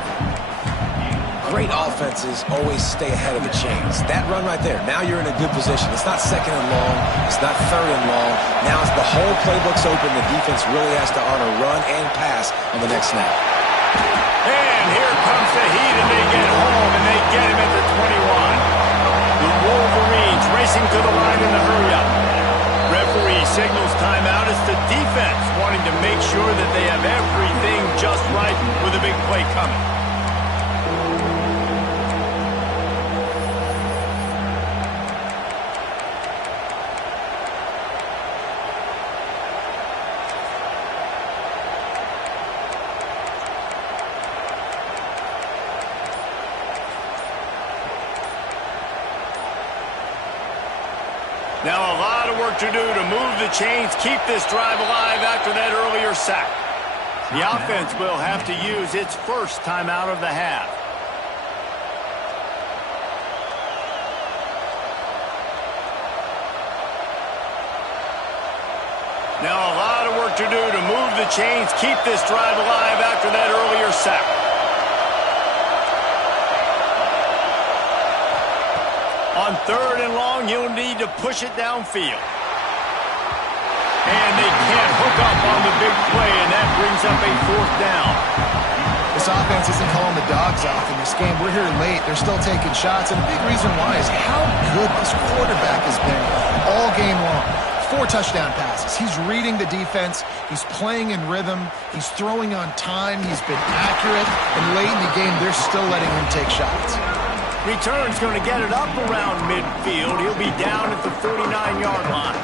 Great offenses always stay ahead of the chains. That run right there, now you're in a good position. It's not 2nd and long. It's not 3rd and long. Now as the whole playbook's open, the defense really has to honor run and pass on the next snap. And here comes the heat, and they get home, and they get him at the 21. The Wolverines racing to the line in the hurry-up. Referee signals timeout. It's the defense wanting to make sure that they have everything just right with a big play coming. Now a lot of work to do to move the chains, keep this drive alive after that earlier sack. The offense will have to use its first timeout of the half. Now a lot of work to do to move the chains, keep this drive alive after that earlier sack. On 3rd and long, you'll need to push it downfield. And they can't hook up on the big play, and that brings up a 4th down. This offense isn't calling the dogs off in this game. We're here late. They're still taking shots, and a big reason why is how good this quarterback has been all game long. 4 touchdown passes. He's reading the defense. He's playing in rhythm. He's throwing on time. He's been accurate. And late in the game, they're still letting him take shots. Return's going to get it up around midfield. He'll be down at the 49-yard line.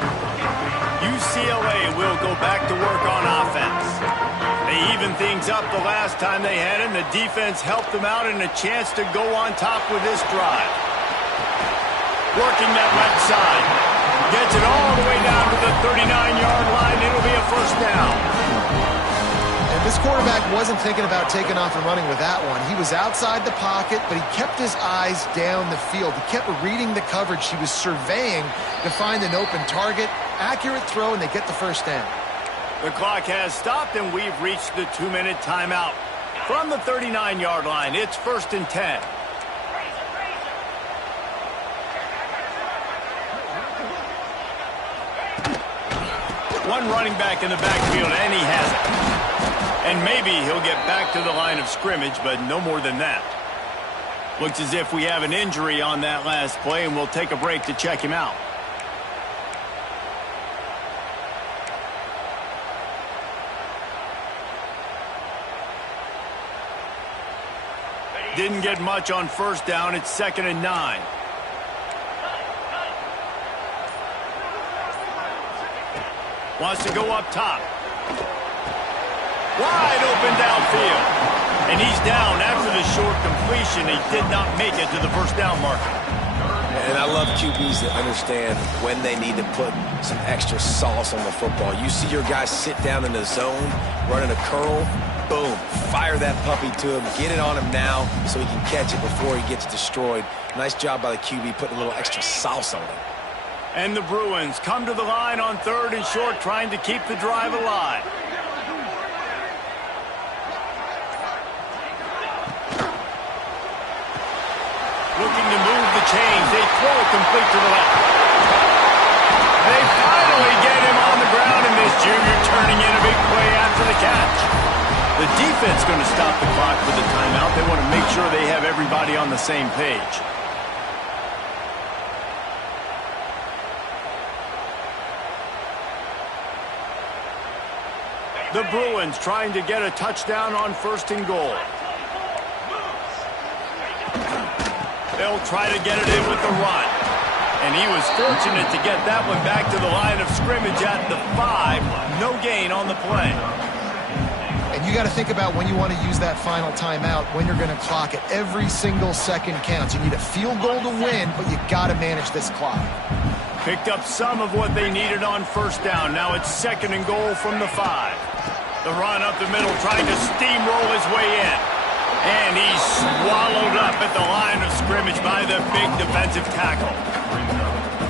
UCLA will go back to work on offense. They evened things up the last time they had it, and the defense helped them out and a chance to go on top with this drive. Working that right side. Gets it all the way down to the 39-yard line. It'll be a first down. And this quarterback wasn't thinking about taking off and running with that one. He was outside the pocket, but he kept his eyes down the field. He kept reading the coverage. He was surveying to find an open target. Accurate throw, and they get the first down. The clock has stopped, and we've reached the 2-minute timeout. From the 39-yard line, it's 1st and 10. One running back in the backfield, and he has it. And maybe he'll get back to the line of scrimmage, but no more than that. Looks as if we have an injury on that last play, and we'll take a break to check him out. Didn't get much on first down. It's 2nd and 9. Wants to go up top. Wide open downfield. And he's down after the short completion. He did not make it to the first down marker. And I love QBs that understand when they need to put some extra sauce on the football. You see your guys sit down in the zone, running a curl, boom, fire that puppy to him, get it on him now so he can catch it before he gets destroyed. Nice job by the QB putting a little extra sauce on it. And the Bruins come to the line on 3rd and short, trying to keep the drive alive. Looking to move the chains. They throw it complete to the left. They finally get him on the ground, and this junior turning in a big play after the catch. The defense going to stop the clock with the timeout. They want to make sure they have everybody on the same page. The Bruins trying to get a touchdown on 1st and goal. They'll try to get it in with the run. And he was fortunate to get that one back to the line of scrimmage at the 5. No gain on the play. And you got to think about when you want to use that final timeout, when you're going to clock it. Every single second counts. You need a field goal to win, but you got to manage this clock. Picked up some of what they needed on first down. Now it's 2nd and goal from the 5. The run up the middle, trying to steamroll his way in. And he's swallowed up at the line of scrimmage by the big defensive tackle.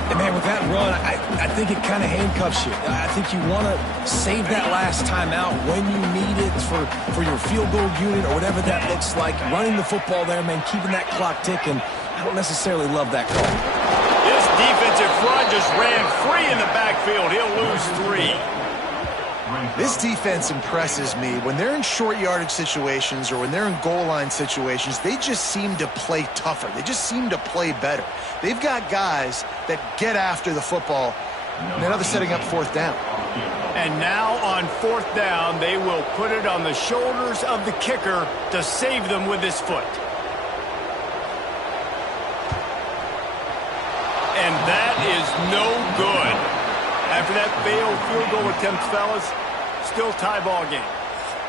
And, man, with that run, I think it kind of handcuffs you. I think you want to save that last timeout when you need it for your field goal unit or whatever that looks like. Running the football there, man, keeping that clock ticking. I don't necessarily love that call. This defensive front just ran free in the backfield. He'll lose 3. This defense impresses me. When they're in short yardage situations or when they're in goal line situations, they just seem to play tougher. They just seem to play better. They've got guys that get after the football. And now they're setting up 4th down. And now on 4th down, they will put it on the shoulders of the kicker to save them with his foot. And that is no good. After that failed field goal attempt, fellas, still tie ball game.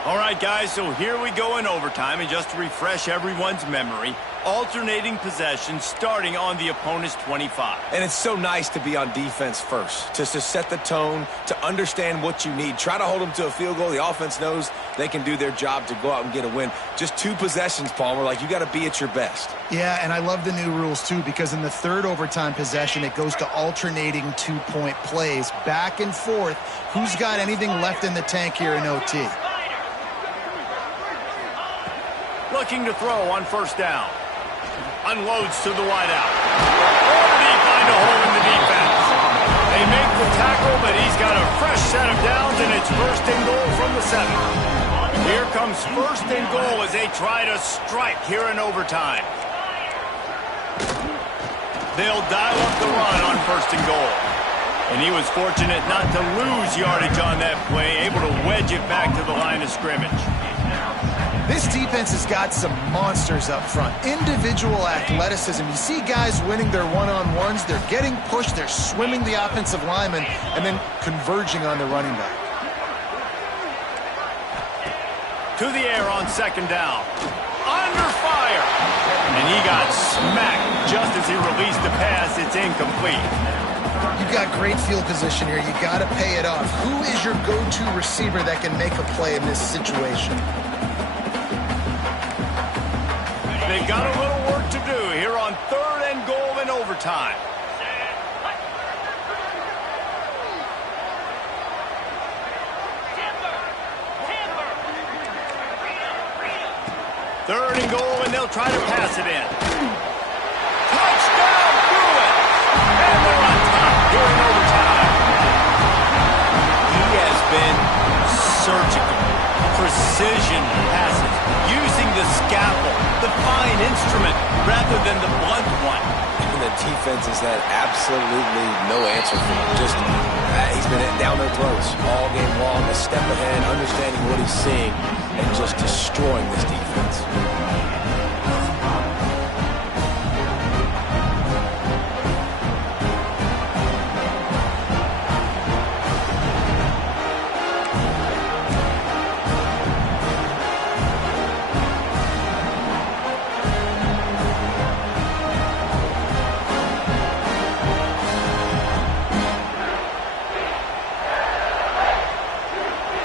All right, guys, so here we go in overtime. And just to refresh everyone's memory, alternating possessions starting on the opponent's 25. And it's so nice to be on defense first, to set the tone, to understand what you need. Try to hold them to a field goal. The offense knows they can do their job to go out and get a win. Just 2 possessions, Palmer. Like, you got to be at your best. Yeah, and I love the new rules, too, because in the 3rd overtime possession, it goes to alternating 2-point plays, back and forth. Who's got anything left in the tank here in OT? Looking to throw on first down. Unloads to the wideout. Or did he find a hole in the defense? They make the tackle, but he's got a fresh set of downs, and it's 1st and goal from the 7. Here comes 1st and goal as they try to strike here in overtime. They'll dial up the run on 1st and goal. And he was fortunate not to lose yardage on that play, able to wedge it back to the line of scrimmage. This defense has got some monsters up front. Individual athleticism. You see guys winning their one-on-ones. They're getting pushed. They're swimming the offensive lineman and then converging on the running back. To the air on second down. Under fire. And he got smacked just as he released the pass. It's incomplete. You've got great field position here. You got to pay it off. Who is your go-to receiver that can make a play in this situation? They've got a little work to do here on 3rd and goal in overtime. Third and goal, and they'll try to pass it in. Touchdown, Bruins! And they're on top here in overtime. He has been surgical, precision passes, using the scalpel, the fine instrument, rather than the blunt one. And the defense has had absolutely no answer for him. Just, he's been down their throats all game long, a step ahead, understanding what he's seeing, and just destroying this defense.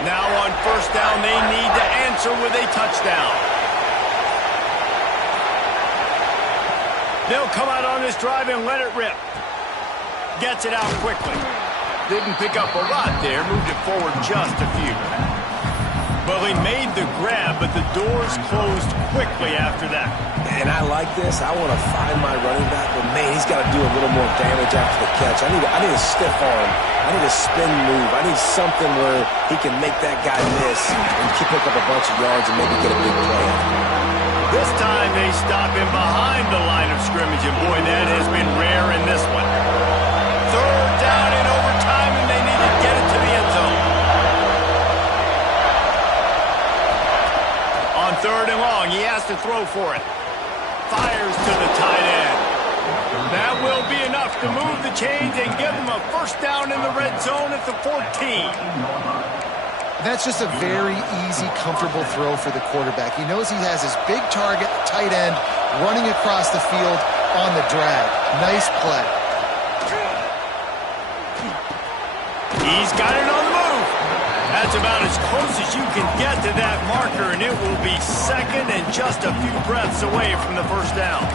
Now on first down, they need to answer with a touchdown. They'll come out on this drive and let it rip. Gets it out quickly. Didn't pick up a lot there, moved it forward just a few. Well, he made the grab, but the doors closed quickly after that. And I like this. I want to find my running back, but man, he's got to do a little more damage after the catch. I need a stiff arm. I need a spin move. I need something where he can make that guy miss and pick up a bunch of yards and maybe get a big play. This time they stop him behind the line of scrimmage, and boy, that has been rare in this one. Third down in overtime, and they need to get it to the end zone. On 3rd and long, he has to throw for it. Fires to the tight end. That will be enough to move the chains and give them a first down in the red zone at the 14. That's just a very easy, comfortable throw for the quarterback. He knows he has his big target, tight end, running across the field on the drag. Nice play. He's got it on the move. That's about as close as you can get to that marker, and it will be second and just a few breaths away from the first down.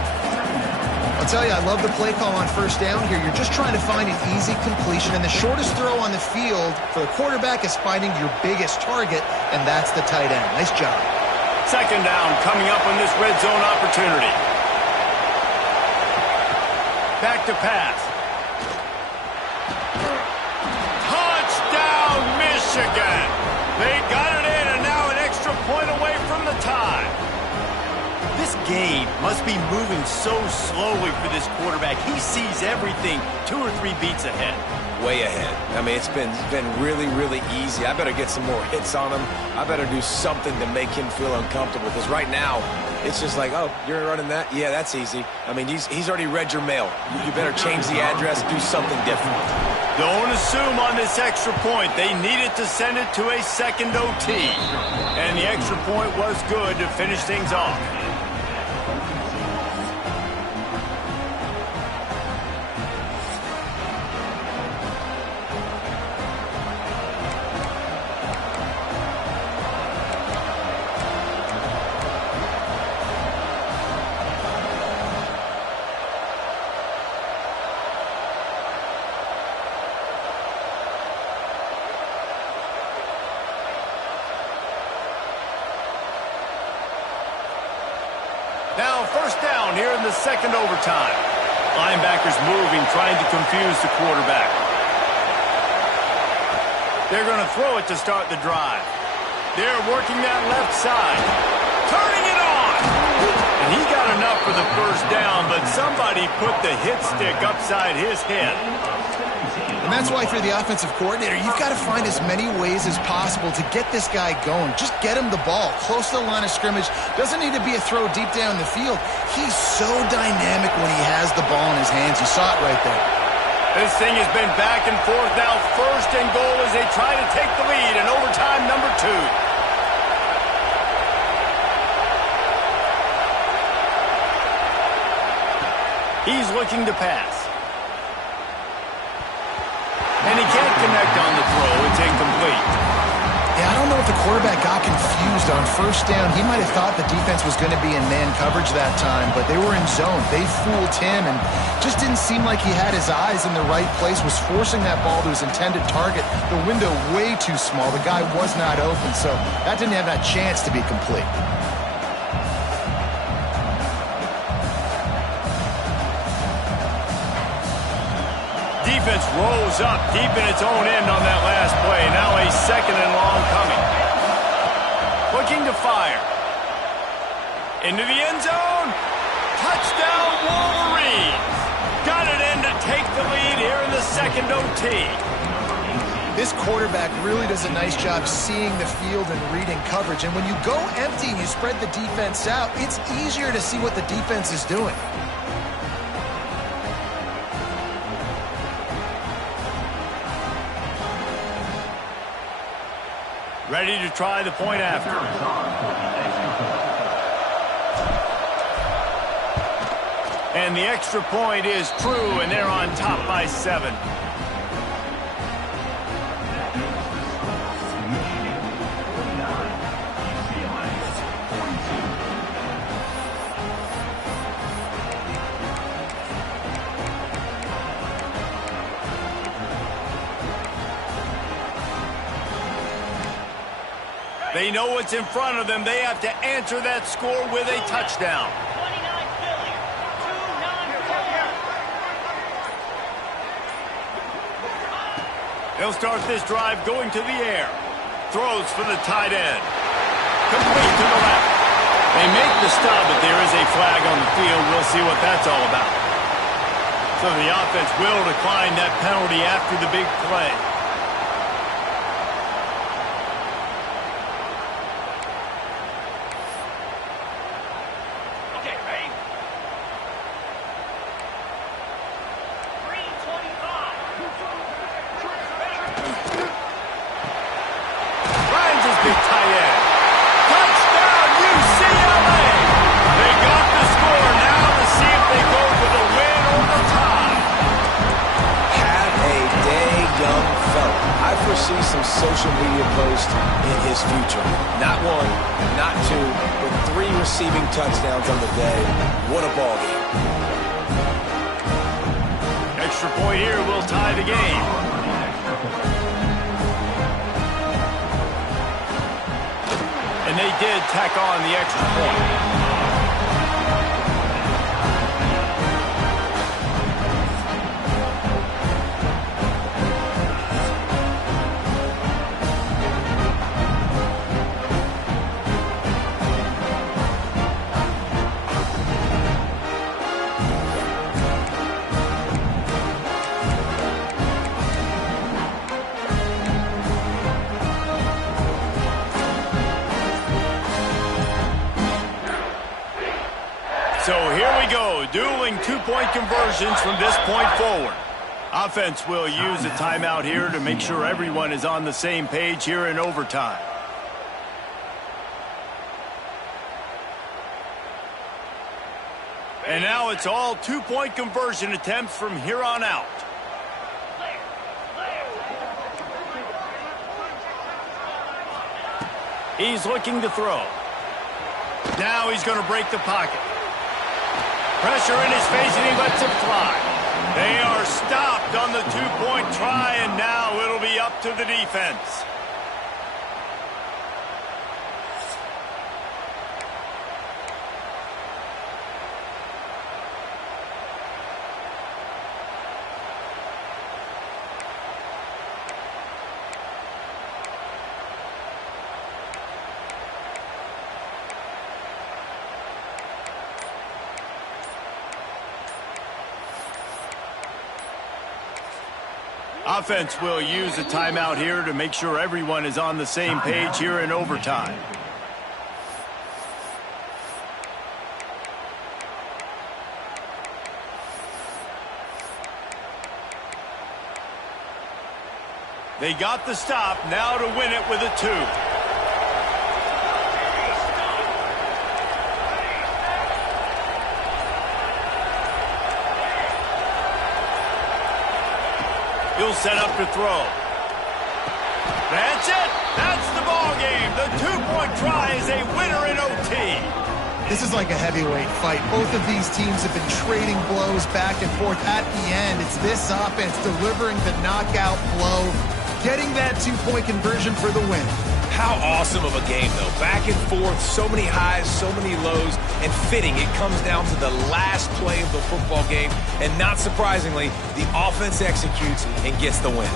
I'll tell you, I love the play call on first down here. You're just trying to find an easy completion, and the shortest throw on the field for the quarterback is finding your biggest target, and that's the tight end. Nice job. Second down coming up on this red zone opportunity. Back to pass. Touchdown, Michigan! They got it in, and now an extra point away from the tie. This game must be moving so slowly for this quarterback. He sees everything 2 or 3 beats ahead. Way ahead. I mean, it's been really, really easy. I better get some more hits on him. I better do something to make him feel uncomfortable, because right now, it's just like, oh, you're running that? Yeah, that's easy. I mean, he's already read your mail. You better change the address, do something different. Don't assume on this extra point. They needed to send it to a second OT. And the extra point was good to finish things off. Now first down here in the second overtime. Linebackers moving, trying to confuse the quarterback. They're going to throw it to start the drive. They're working that left side. Turning it on! And he got enough for the first down, but somebody put the hit stick upside his head. And that's why if you're the offensive coordinator, you've got to find as many ways as possible to get this guy going. Just get him the ball close to the line of scrimmage. Doesn't need to be a throw deep down the field. He's so dynamic when he has the ball in his hands. You saw it right there. This thing has been back and forth now. First and goal as they try to take the lead in overtime number 2. He's looking to pass. And he can't connect on the throw. It's incomplete. Yeah, I don't know if the quarterback got confused on first down. He might have thought the defense was going to be in man coverage that time, but they were in zone. They fooled him and just didn't seem like he had his eyes in the right place, was forcing that ball to his intended target. The window way too small. The guy was not open, so that didn't have that chance to be complete. Defense rolls up deep in its own end on that last play. Now a second and long coming. Looking to fire. Into the end zone. Touchdown Wolverines. Got it in to take the lead here in the second OT. This quarterback really does a nice job seeing the field and reading coverage. And when you go empty and you spread the defense out, it's easier to see what the defense is doing. Ready to try the point after. And the extra point is true, and they're on top by 7. They know what's in front of them. They have to answer that score with a touchdown. They'll start this drive going to the air. Throws for the tight end. Complete to the left. They make the stop, but there is a flag on the field. We'll see what that's all about. So the offense will decline that penalty after the big play. Big tight end. Touchdown, UCLA! They got the score. Now to see if they go for the win or the tie. Have a day, young fella. I foresee some social media posts in his future. Not 1, not 2, but 3 receiving touchdowns on the day. What a ball game. Extra point here will tie the game. And they did tack on the extra point. So here we go, dueling two-point conversions from this point forward. Offense will use a timeout here to make sure everyone is on the same page here in overtime. And now it's all two-point conversion attempts from here on out. He's looking to throw. Now he's going to break the pocket. Pressure in his face, and he lets him fly. They are stopped on the two-point try, and now it'll be up to the defense. Offense will use a timeout here to make sure everyone is on the same page here in overtime. They got the stop, now to win it with a 2. He'll set up to throw. That's it. That's the ball game. The 2-point try is a winner in OT. This is like a heavyweight fight. Both of these teams have been trading blows back and forth. At the end, it's this offense delivering the knockout blow, getting that 2-point conversion for the win. How awesome of a game, though. Back and forth, so many highs, so many lows, and fitting. It comes down to the last play of the football game, and not surprisingly, the offense executes and gets the win.